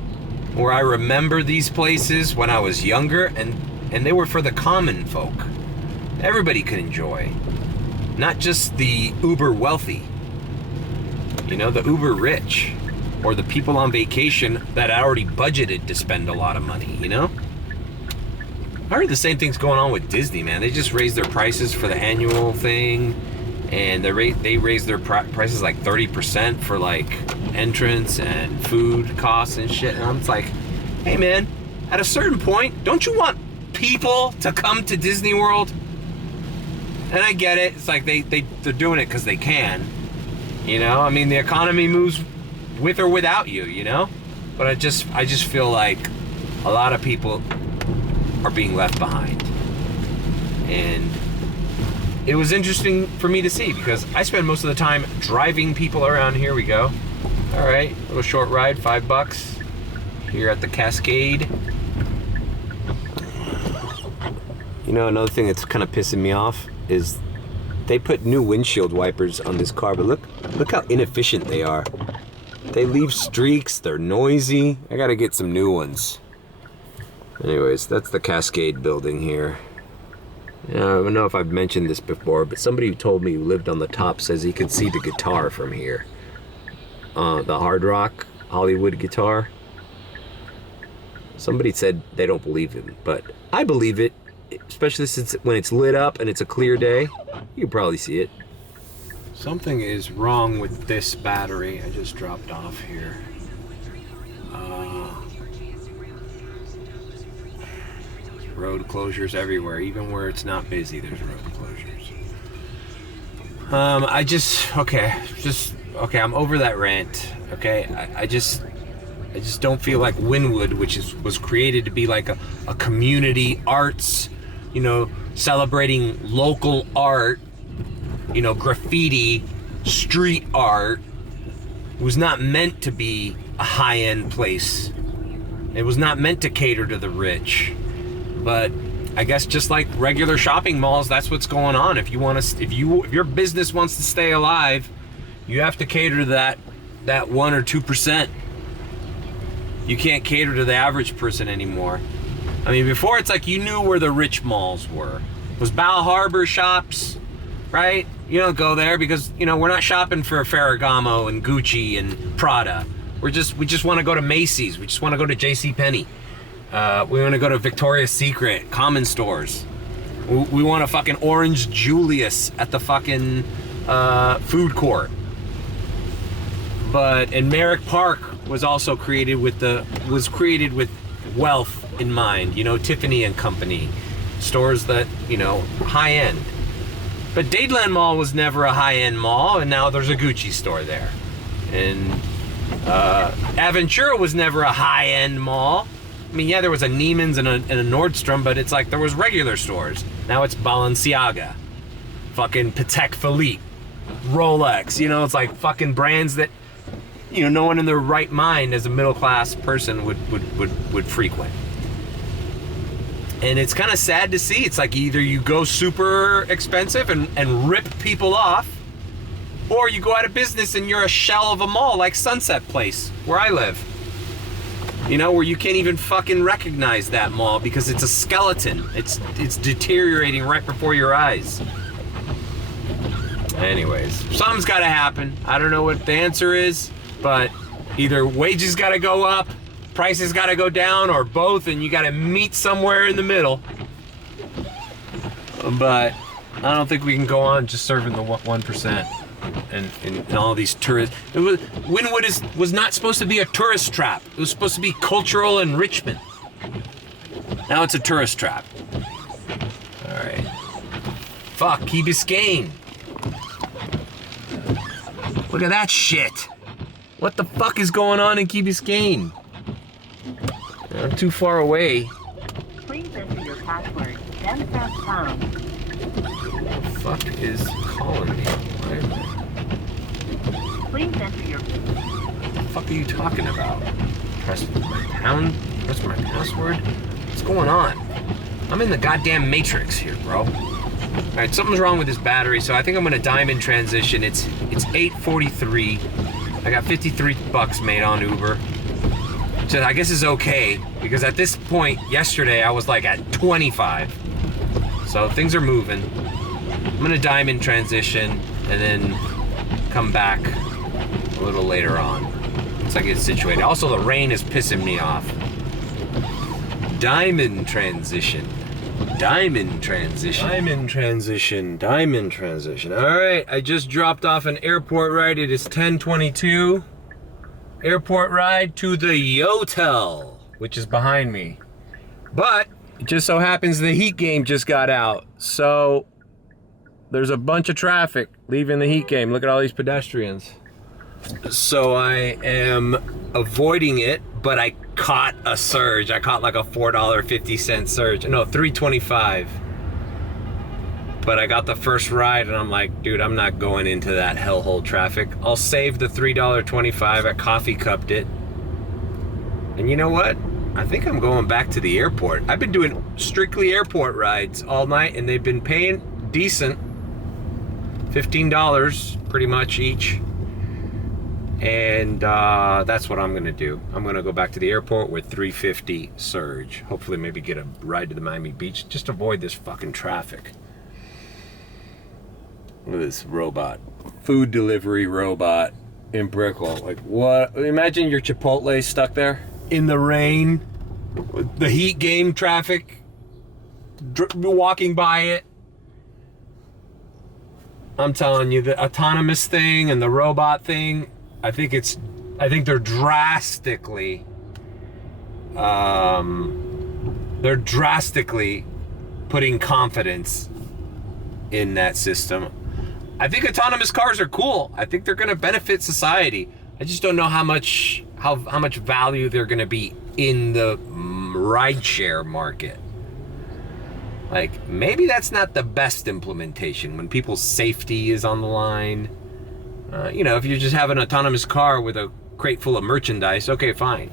where I remember these places when I was younger, and they were for the common folk. Everybody could enjoy. Not just the uber wealthy. You know, the uber rich. Or the people on vacation that already budgeted to spend a lot of money, you know? I heard the same thing's going on with Disney, man. They just raised their prices for the annual thing. And they raised their prices like 30% for like entrance and food costs and shit. And I'm just like, hey man, at a certain point, don't you want people to come to Disney World? And I get it. It's like they're doing it because they can. You know, I mean, the economy moves with or without you, you know? But I just feel like a lot of people are being left behind. And it was interesting for me to see because I spend most of the time driving people around. Here we go. All right, little short ride, $5 here at the Cascade. You know, another thing that's kind of pissing me off is they put new windshield wipers on this car, but look how inefficient they are. They leave streaks, they're noisy. I gotta get some new ones. Anyways, that's the Cascade building here. I don't know if I've mentioned this before, but somebody who told me who lived on the top says he could see the guitar from here. The hard rock Hollywood guitar. Somebody said they don't believe him, but I believe it, especially since when it's lit up and it's a clear day. You can probably see it. Something is wrong with this battery I just dropped off here. Road closures everywhere, even where it's not busy, there's road closures. Okay, I'm over that rant, okay? I just don't feel like Wynwood, which was created to be like a community arts, you know, celebrating local art, you know, graffiti, street art, was not meant to be a high-end place. It was not meant to cater to the rich. But I guess just like regular shopping malls, that's what's going on. If your business wants to stay alive, you have to cater to that 1 or 2%. You can't cater to the average person anymore. I mean, before it's like you knew where the rich malls were. It was Bal Harbor shops, right? You don't go there because, you know, we're not shopping for Ferragamo and Gucci and Prada. We just want to go to Macy's. We just want to go to JCPenney. We want to go to Victoria's Secret, common stores. We want a fucking Orange Julius at the fucking food court. And Merrick Park was also created with wealth in mind. You know, Tiffany and Company, stores that, you know, high end. But Dadeland Mall was never a high end mall, and now there's a Gucci store there. And Aventura was never a high end mall. I mean, yeah, there was a Neiman's and a Nordstrom, but it's like there was regular stores. Now it's Balenciaga, fucking Patek Philippe, Rolex. You know, it's like fucking brands that, you know, no one in their right mind as a middle class person would frequent. And it's kind of sad to see. It's like either you go super expensive and rip people off, or you go out of business and you're a shell of a mall like Sunset Place, where I live. You know, where you can't even fucking recognize that mall because it's a skeleton. It's deteriorating right before your eyes. Anyways, something's got to happen. I don't know what the answer is, but either wages got to go up, prices got to go down, or both, and you got to meet somewhere in the middle. But I don't think we can go on just serving the 1% and all these tourists. Wynwood was not supposed to be a tourist trap. It was supposed to be cultural enrichment. Now it's a tourist trap. All right. Fuck, Key Biscayne. Look at that shit. What the fuck is going on in Key Biscayne? I'm too far away. Please enter your password, then press pound. What the fuck is calling me? Why am I... Please enter your... What the fuck are you talking about? Press my pound? Press my password? What's going on? I'm in the goddamn Matrix here, bro. Alright, something's wrong with this battery, so I think I'm gonna diamond transition. It's 8:43. I got 53 bucks made on Uber. So I guess it's okay, because at this point yesterday I was like at 25. So things are moving. I'm gonna diamond transition and then come back a little later on once I get situated. Also, the rain is pissing me off. Diamond transition. Diamond transition. Diamond transition. Diamond transition. Alright, I just dropped off an airport ride. It is 10:22. Airport ride to the hotel, which is behind me. But it just so happens the Heat game just got out. So there's a bunch of traffic leaving the Heat game. Look at all these pedestrians. So I am avoiding it, but I caught a surge. I caught like a $4.50 surge. No, $3.25. But I got the first ride and I'm like, dude, I'm not going into that hellhole traffic. I'll save the $3.25. I coffee cupped it. And you know what? I think I'm going back to the airport. I've been doing strictly airport rides all night and they've been paying decent. $15 pretty much each. And that's what I'm gonna do. I'm gonna go back to the airport with $3.50 surge. Hopefully maybe get a ride to the Miami Beach. Just avoid this fucking traffic. Look at this robot. Food delivery robot in Brickell. Like what? Imagine your Chipotle stuck there in the rain, with the Heat game traffic, walking by it. I'm telling you, the autonomous thing and the robot thing, I think they're drastically putting confidence in that system. I think autonomous cars are cool. I think they're gonna benefit society. I just don't know how much value they're gonna be in the rideshare market. Like, maybe that's not the best implementation when people's safety is on the line. You know, if you just have an autonomous car with a crate full of merchandise, okay, fine.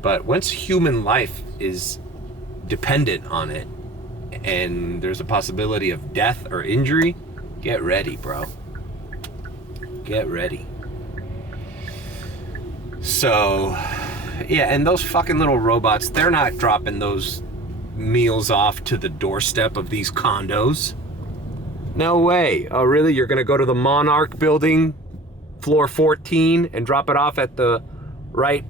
But once human life is dependent on it and there's a possibility of death or injury, get ready, bro. Get ready. So, yeah, and those fucking little robots, they're not dropping those meals off to the doorstep of these condos. No way. Oh, really? You're gonna go to the Monarch building, floor 14, and drop it off at the right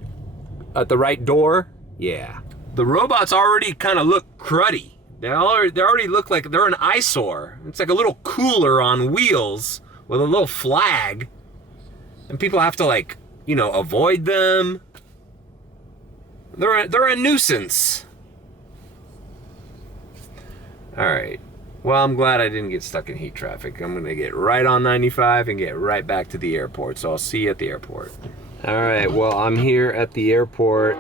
door? Yeah. The robots already kind of look cruddy. They already look like they're an eyesore. It's like a little cooler on wheels with a little flag. And people have to, like, you know, avoid them. They're a nuisance. All right. Well, I'm glad I didn't get stuck in heat traffic. I'm gonna get right on 95 and get right back to the airport. So I'll see you at the airport. All right, well, I'm here at the airport.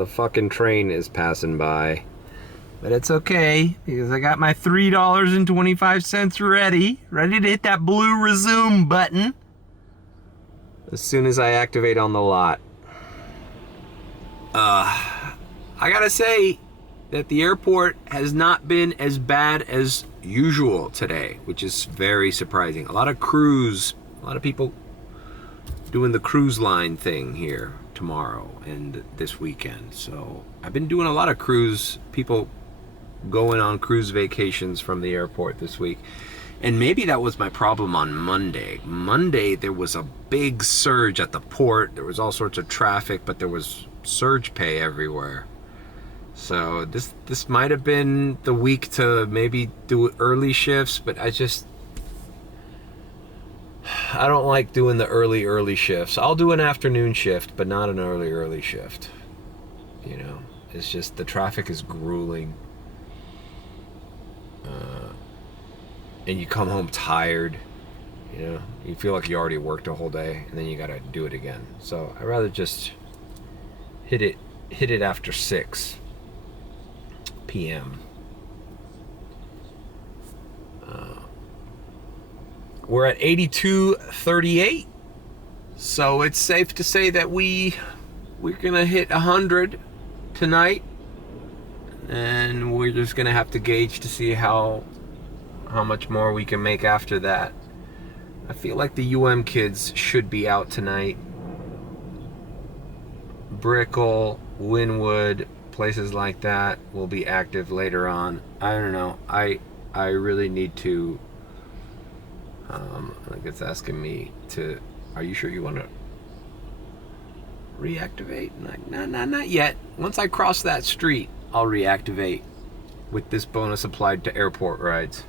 the fucking train is passing by. But it's okay, because I got my $3.25 ready to hit that blue resume button as soon as I activate on the lot. I gotta say that the airport has not been as bad as usual today, which is very surprising. A lot of people doing the cruise line thing here tomorrow and this weekend. So I've been doing a lot of people going on cruise vacations from the airport this week. And maybe that was my problem on Monday. Monday, there was a big surge at the port. There was all sorts of traffic, but there was surge pay everywhere. So this might have been the week to maybe do early shifts, but I don't like doing the early shifts. I'll do an afternoon shift, but not an early shift. You know, it's just the traffic is grueling. And you come home tired, you know, you feel like you already worked a whole day, and then you gotta do it again. So I'd rather just hit it after 6 p.m. We're at 82.38, so it's safe to say that we're gonna hit 100 tonight, and we're just gonna have to gauge to see how much more we can make after that. I feel like the kids should be out tonight. Brickell, Wynwood, places like that will be active later on. I don't know. I really need to. Like it's asking me to. Are you sure you want to reactivate? Not yet. Once I cross that street, I'll reactivate with this bonus applied to airport rides.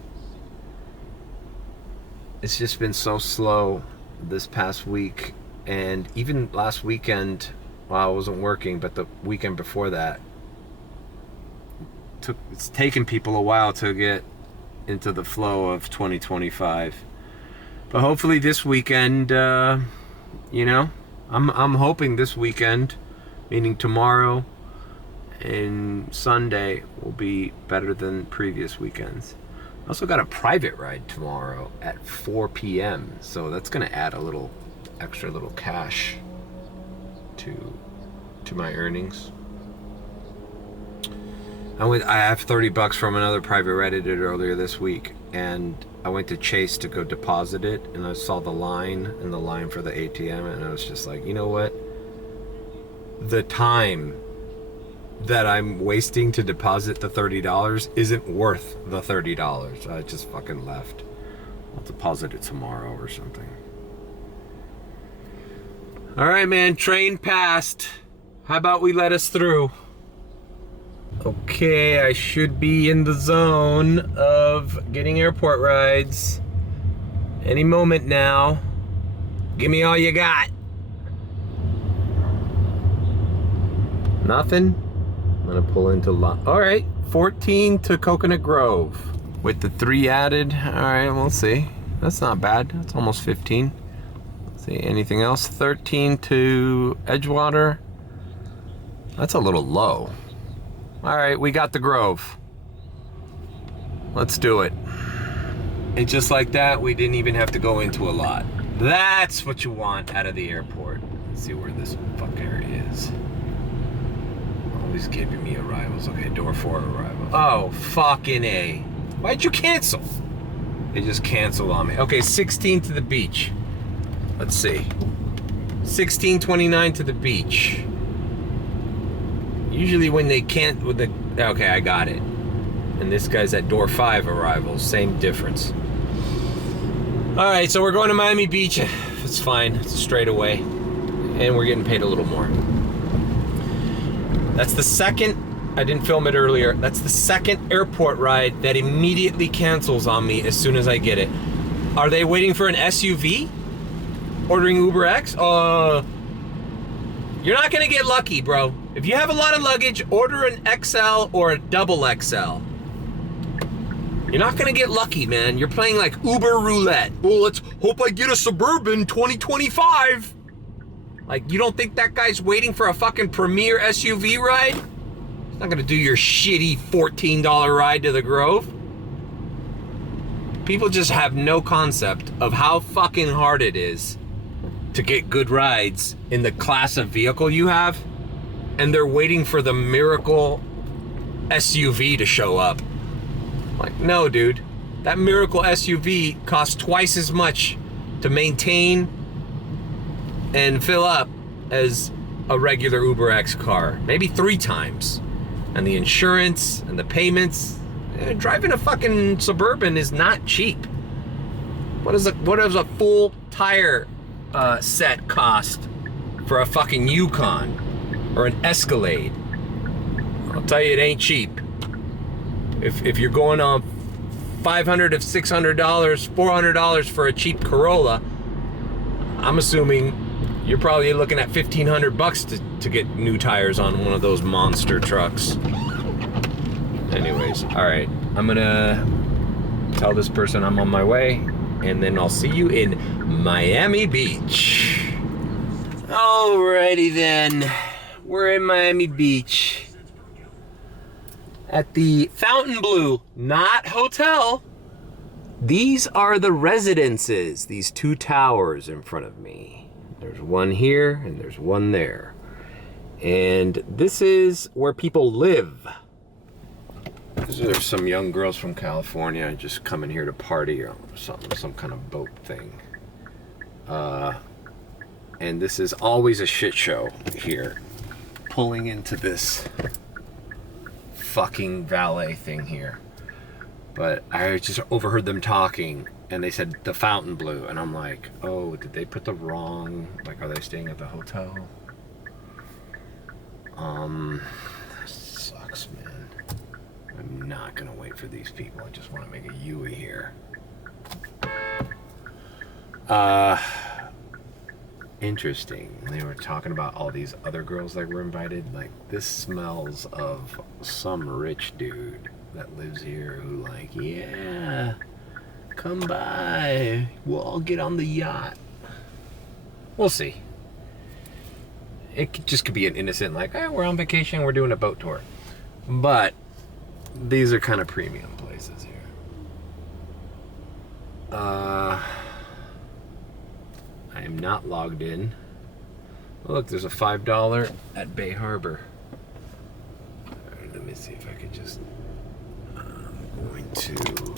It's just been so slow this past week, and even last weekend while I wasn't working, but the weekend before that, it's taken people a while to get into the flow of 2025. But hopefully this weekend, you know, I'm hoping this weekend, meaning tomorrow and Sunday, will be better than previous weekends. I also got a private ride tomorrow at 4 p.m. So that's gonna add a extra little cash to my earnings. I have $30 from another private ride I did earlier this week, and I went to Chase to go deposit it, and I saw the line for the ATM, and I was just like, you know what? The time that I'm wasting to deposit the $30 isn't worth the $30. I just fucking left. I'll deposit it tomorrow or something. All right, man, train passed. How about we let us through? Okay, I should be in the zone of getting airport rides any moment now. Give me all you got. Nothing? I'm gonna pull into all right, 14 to Coconut Grove with the 3 added. All right, we'll see. That's not bad. That's almost 15. Let's see, anything else? 13 to Edgewater. That's a little low. All right, we got the Grove. Let's do it. And just like that, we didn't even have to go into a lot. That's what you want out of the airport. Let's see where this fucker is. Always giving me arrivals. Okay, door 4 arrivals. Oh, fucking A. Why'd you cancel? They just canceled on me. Okay, 16 to the beach. Let's see. 16:29 to the beach. Usually when they can't with the okay, I got it. And this guy's at door 5 arrivals, same difference. All right, so we're going to Miami Beach. It's fine, it's straight away, and we're getting paid a little more. That's the second. I didn't film it earlier. That's the second airport ride that immediately cancels on me as soon as I get it. Are they waiting for an SUV? Ordering Uber X? You're not gonna get lucky, bro. If you have a lot of luggage, order an XL or a double XL. You're not gonna get lucky, man. You're playing like Uber roulette. Oh, let's hope I get a Suburban 2025. Like, you don't think that guy's waiting for a fucking premier SUV ride? He's not gonna do your shitty $14 ride to the Grove. People just have no concept of how fucking hard it is to get good rides in the class of vehicle you have, and they're waiting for the miracle SUV to show up. Like, no, dude. That miracle SUV costs twice as much to maintain and fill up as a regular Uber X car. Maybe 3 times. And the insurance and the payments. Driving a fucking Suburban is not cheap. What does a full tire set cost for a fucking Yukon or an Escalade? I'll tell you, it ain't cheap. If you're going on $500 to $600, $400 for a cheap Corolla, I'm assuming you're probably looking at $1,500 to get new tires on one of those monster trucks. Anyways, all right, I'm gonna tell this person I'm on my way, and then I'll see you in Miami Beach. Alrighty then, we're in Miami Beach at the Fontainebleau, not hotel. These are the residences, these 2 towers in front of me. There's one here and there's one there. And this is where people live. These are some young girls from California just coming here to party or something, some kind of boat thing. And this is always a shit show here. Pulling into this fucking valet thing here. But I just overheard them talking and they said the Fontainebleau, and I'm like, oh, did they put the wrong, like, are they staying at the hotel? Sucks, man. I'm not gonna wait for these people. I just want to make a Yui here. Interesting. They were talking about all these other girls that were invited. Like, this smells of some rich dude that lives here who, like, yeah, come by. We'll all get on the yacht. We'll see. It just could be an innocent, like, hey, we're on vacation, we're doing a boat tour. But these are kind of premium places here. I am not logged in. Oh, look, there's a $5 at Bay Harbor. Right, let me see if I can just... I'm going to...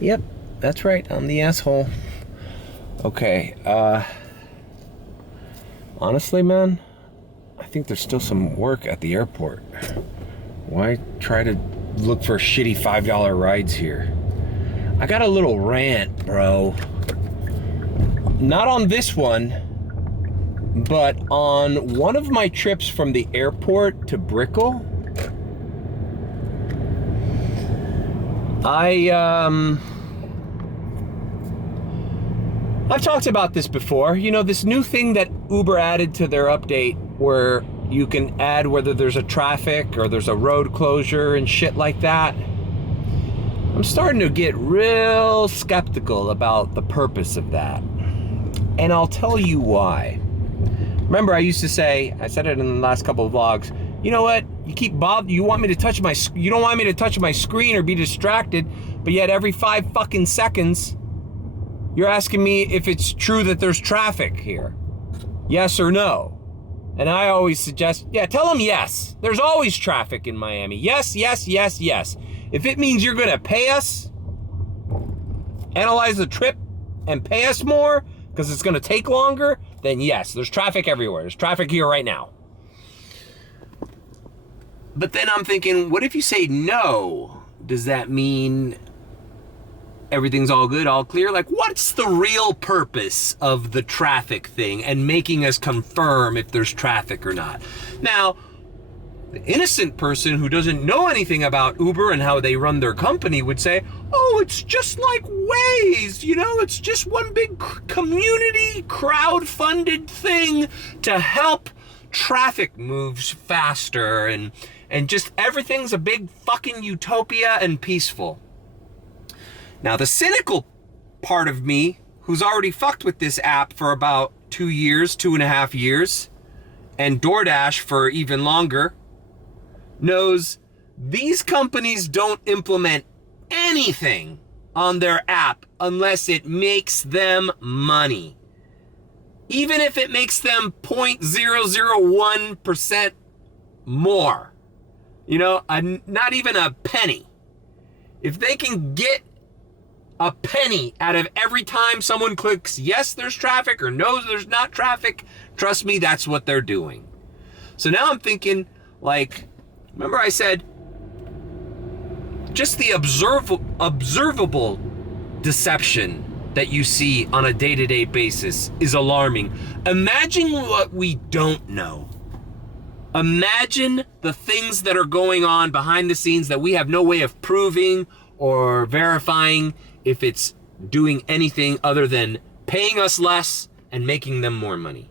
Yep, that's right, I'm the asshole. Okay, honestly, man, I think there's still some work at the airport. Why try to look for shitty $5 rides here? I got a little rant, bro. Not on this one, but on one of my trips from the airport to Brickell, I've talked about this before. You know, this new thing that Uber added to their update where you can add whether there's a traffic or there's a road closure and shit like that. I'm starting to get real skeptical about the purpose of that. And I'll tell you why. Remember, I used to say, I said it in the last couple of vlogs, you know what? You want me to touch you don't want me to touch my screen or be distracted, but yet every 5 fucking seconds, you're asking me if it's true that there's traffic here. Yes or no? And I always suggest, yeah, tell them yes. There's always traffic in Miami. Yes, yes, yes, yes. If it means you're gonna pay us, analyze the trip and pay us more because it's gonna take longer, then yes, there's traffic everywhere. There's traffic here right now. But then I'm thinking, what if you say no? Does that mean everything's all good, all clear? Like, what's the real purpose of the traffic thing and making us confirm if there's traffic or not? Now, the innocent person who doesn't know anything about Uber and how they run their company would say, oh, it's just like Waze, you know, it's just one big community crowd-funded thing to help traffic moves faster and just everything's a big fucking utopia and peaceful. Now, the cynical part of me, who's already fucked with this app for about 2 years, 2.5 years, and DoorDash for even longer, knows these companies don't implement anything on their app unless it makes them money. Even if it makes them 0.001% more. You know, not even a penny. If they can get a penny out of every time someone clicks yes, there's traffic, or no, there's not traffic, trust me, that's what they're doing. So now I'm thinking, like, remember I said, just the observable deception that you see on a day-to-day basis is alarming. Imagine what we don't know. Imagine the things that are going on behind the scenes that we have no way of proving or verifying if it's doing anything other than paying us less and making them more money.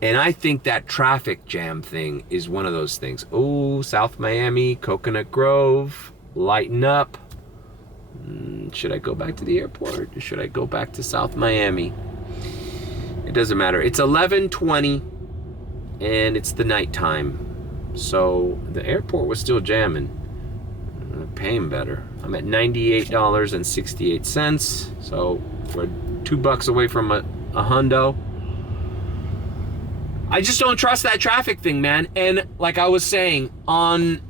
And I think that traffic jam thing is one of those things. Oh, South Miami, Coconut Grove, lighten up. Should I go back to the airport or should I go back to South Miami? It doesn't matter. It's 11:20 and it's the nighttime. So the airport was still jamming. I'm paying better. I'm at $98.68. So we're $2 away from a hundo. I just don't trust that traffic thing, man. And like I was saying, on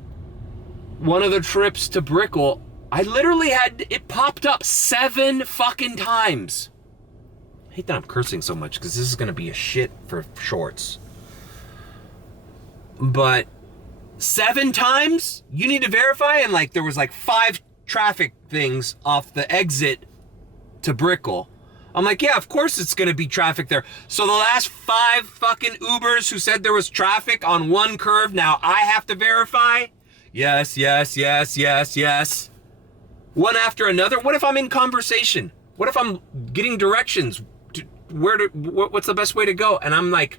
one of the trips to Brickell, I literally had it popped up 7 fucking times. I hate that I'm cursing so much because this is going to be a shit for shorts. But 7 times you need to verify, and like there was like 5 traffic things off the exit to Brickell. I'm like, yeah, of course it's going to be traffic there. So the last 5 fucking Ubers who said there was traffic on one curve, now I have to verify? Yes. One after another. What if I'm in conversation? What if I'm getting directions to what's the best way to go? And I'm like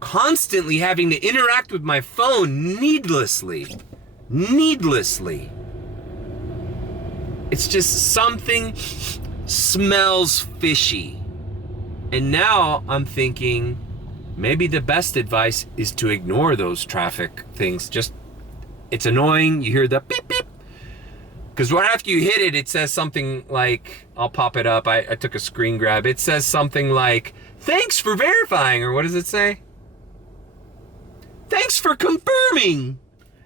constantly having to interact with my phone needlessly. It's just something smells fishy. And now I'm thinking maybe the best advice is to ignore those traffic things. Just, it's annoying. You hear the beep beep. Because right after you hit it, it says something like, I'll pop it up. I took a screen grab. It says something like, thanks for verifying, or what does it say? Thanks for confirming.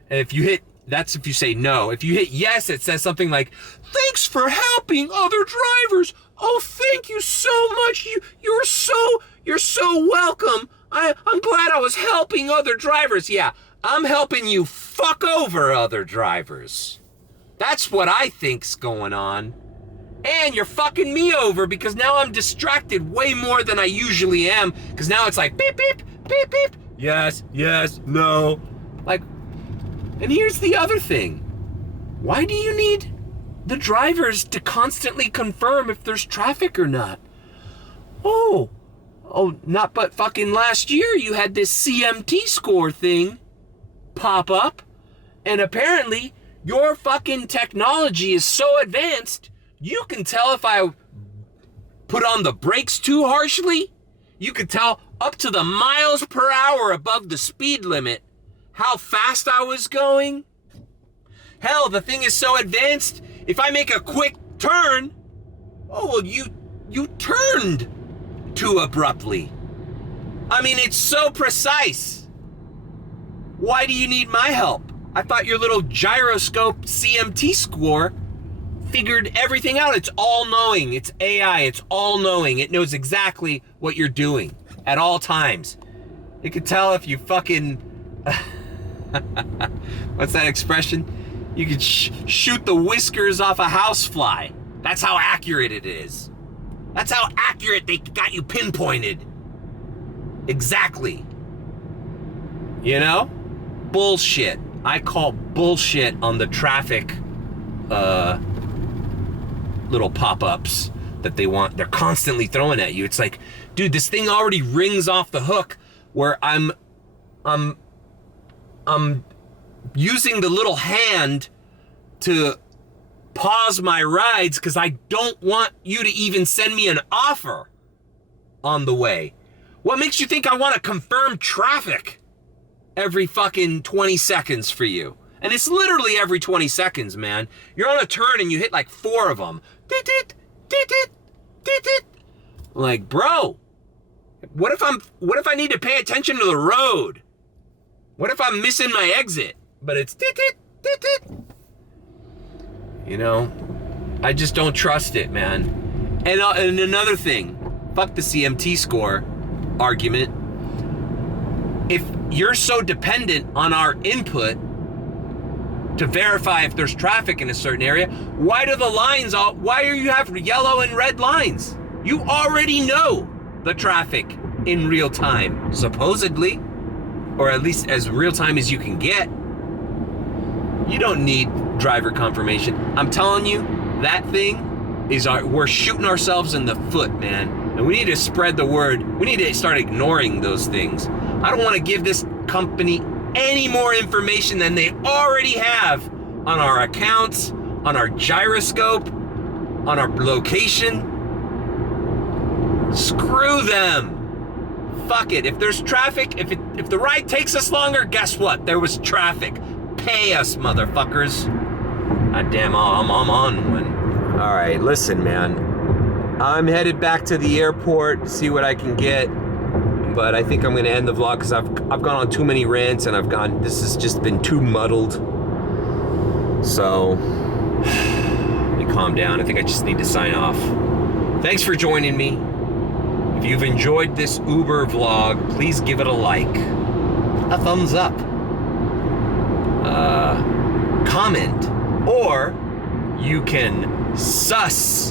And if you hit, that's if you say no. If you hit yes, it says something like, thanks for helping other drivers. Oh, thank you so much. You're so welcome. I'm glad I was helping other drivers. Yeah, I'm helping you fuck over other drivers. That's what I think's going on. And you're fucking me over because now I'm distracted way more than I usually am. Because now it's like beep, beep, beep, beep. Yes, no. Like, and here's the other thing. Why do you need the drivers to constantly confirm if there's traffic or not? Oh, not but fucking last year you had this CMT score thing pop up. And apparently your fucking technology is so advanced, you can tell if I put on the brakes too harshly. You can tell up to the miles per hour above the speed limit how fast I was going. Hell, the thing is so advanced, if I make a quick turn, oh, well, you turned too abruptly. I mean, it's so precise. Why do you need my help? I thought your little gyroscope CMT score figured everything out. It's all-knowing. It's AI. It's all-knowing. It knows exactly what you're doing at all times. It could tell if you fucking... What's that expression? You could shoot the whiskers off a housefly. That's how accurate it is. That's how accurate they got you pinpointed. Exactly. You know? Bullshit. I call bullshit on the traffic little pop-ups that they're constantly throwing at you. It's like, dude, this thing already rings off the hook where I'm using the little hand to pause my rides because I don't want you to even send me an offer on the way? What makes you think I want to confirm traffic every fucking 20 seconds for you? And it's literally every 20 seconds, man. You're on a turn and you hit like 4 of them. Like, bro, what if I need to pay attention to the road? What if I'm missing my exit? But it's you know, I just don't trust it, man. And another thing, fuck the CMT score argument. If you're so dependent on our input to verify if there's traffic in a certain area, why do you have yellow and red lines? You already know the traffic in real time, supposedly, or at least as real time as you can get. You don't need driver confirmation. I'm telling you, that thing is we're shooting ourselves in the foot, man. And we need to spread the word. We need to start ignoring those things. I don't want to give this company any more information than they already have on our accounts, on our gyroscope, on our location. Screw them. Fuck it. If there's traffic, if the ride takes us longer, guess what? There was traffic. Pay us, motherfuckers. God damn, I'm on one. All right, listen, man. I'm headed back to the airport, see what I can get. But I think I'm gonna end the vlog because I've gone on too many rants and this has just been too muddled. So, let me calm down. I think I just need to sign off. Thanks for joining me. If you've enjoyed this Uber vlog, please give it a like, a thumbs up, comment, or you can suss-scribe.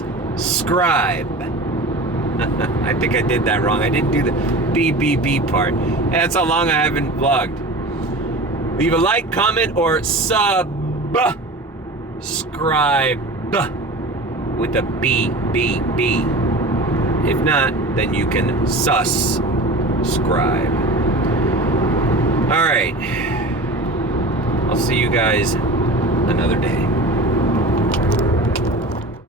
I think I did that wrong. I didn't do the BBB part. That's how long I haven't vlogged. Leave a like, comment, or subscribe with a BBB. If not, then you can suss-scribe. All right. I'll see you guys another day.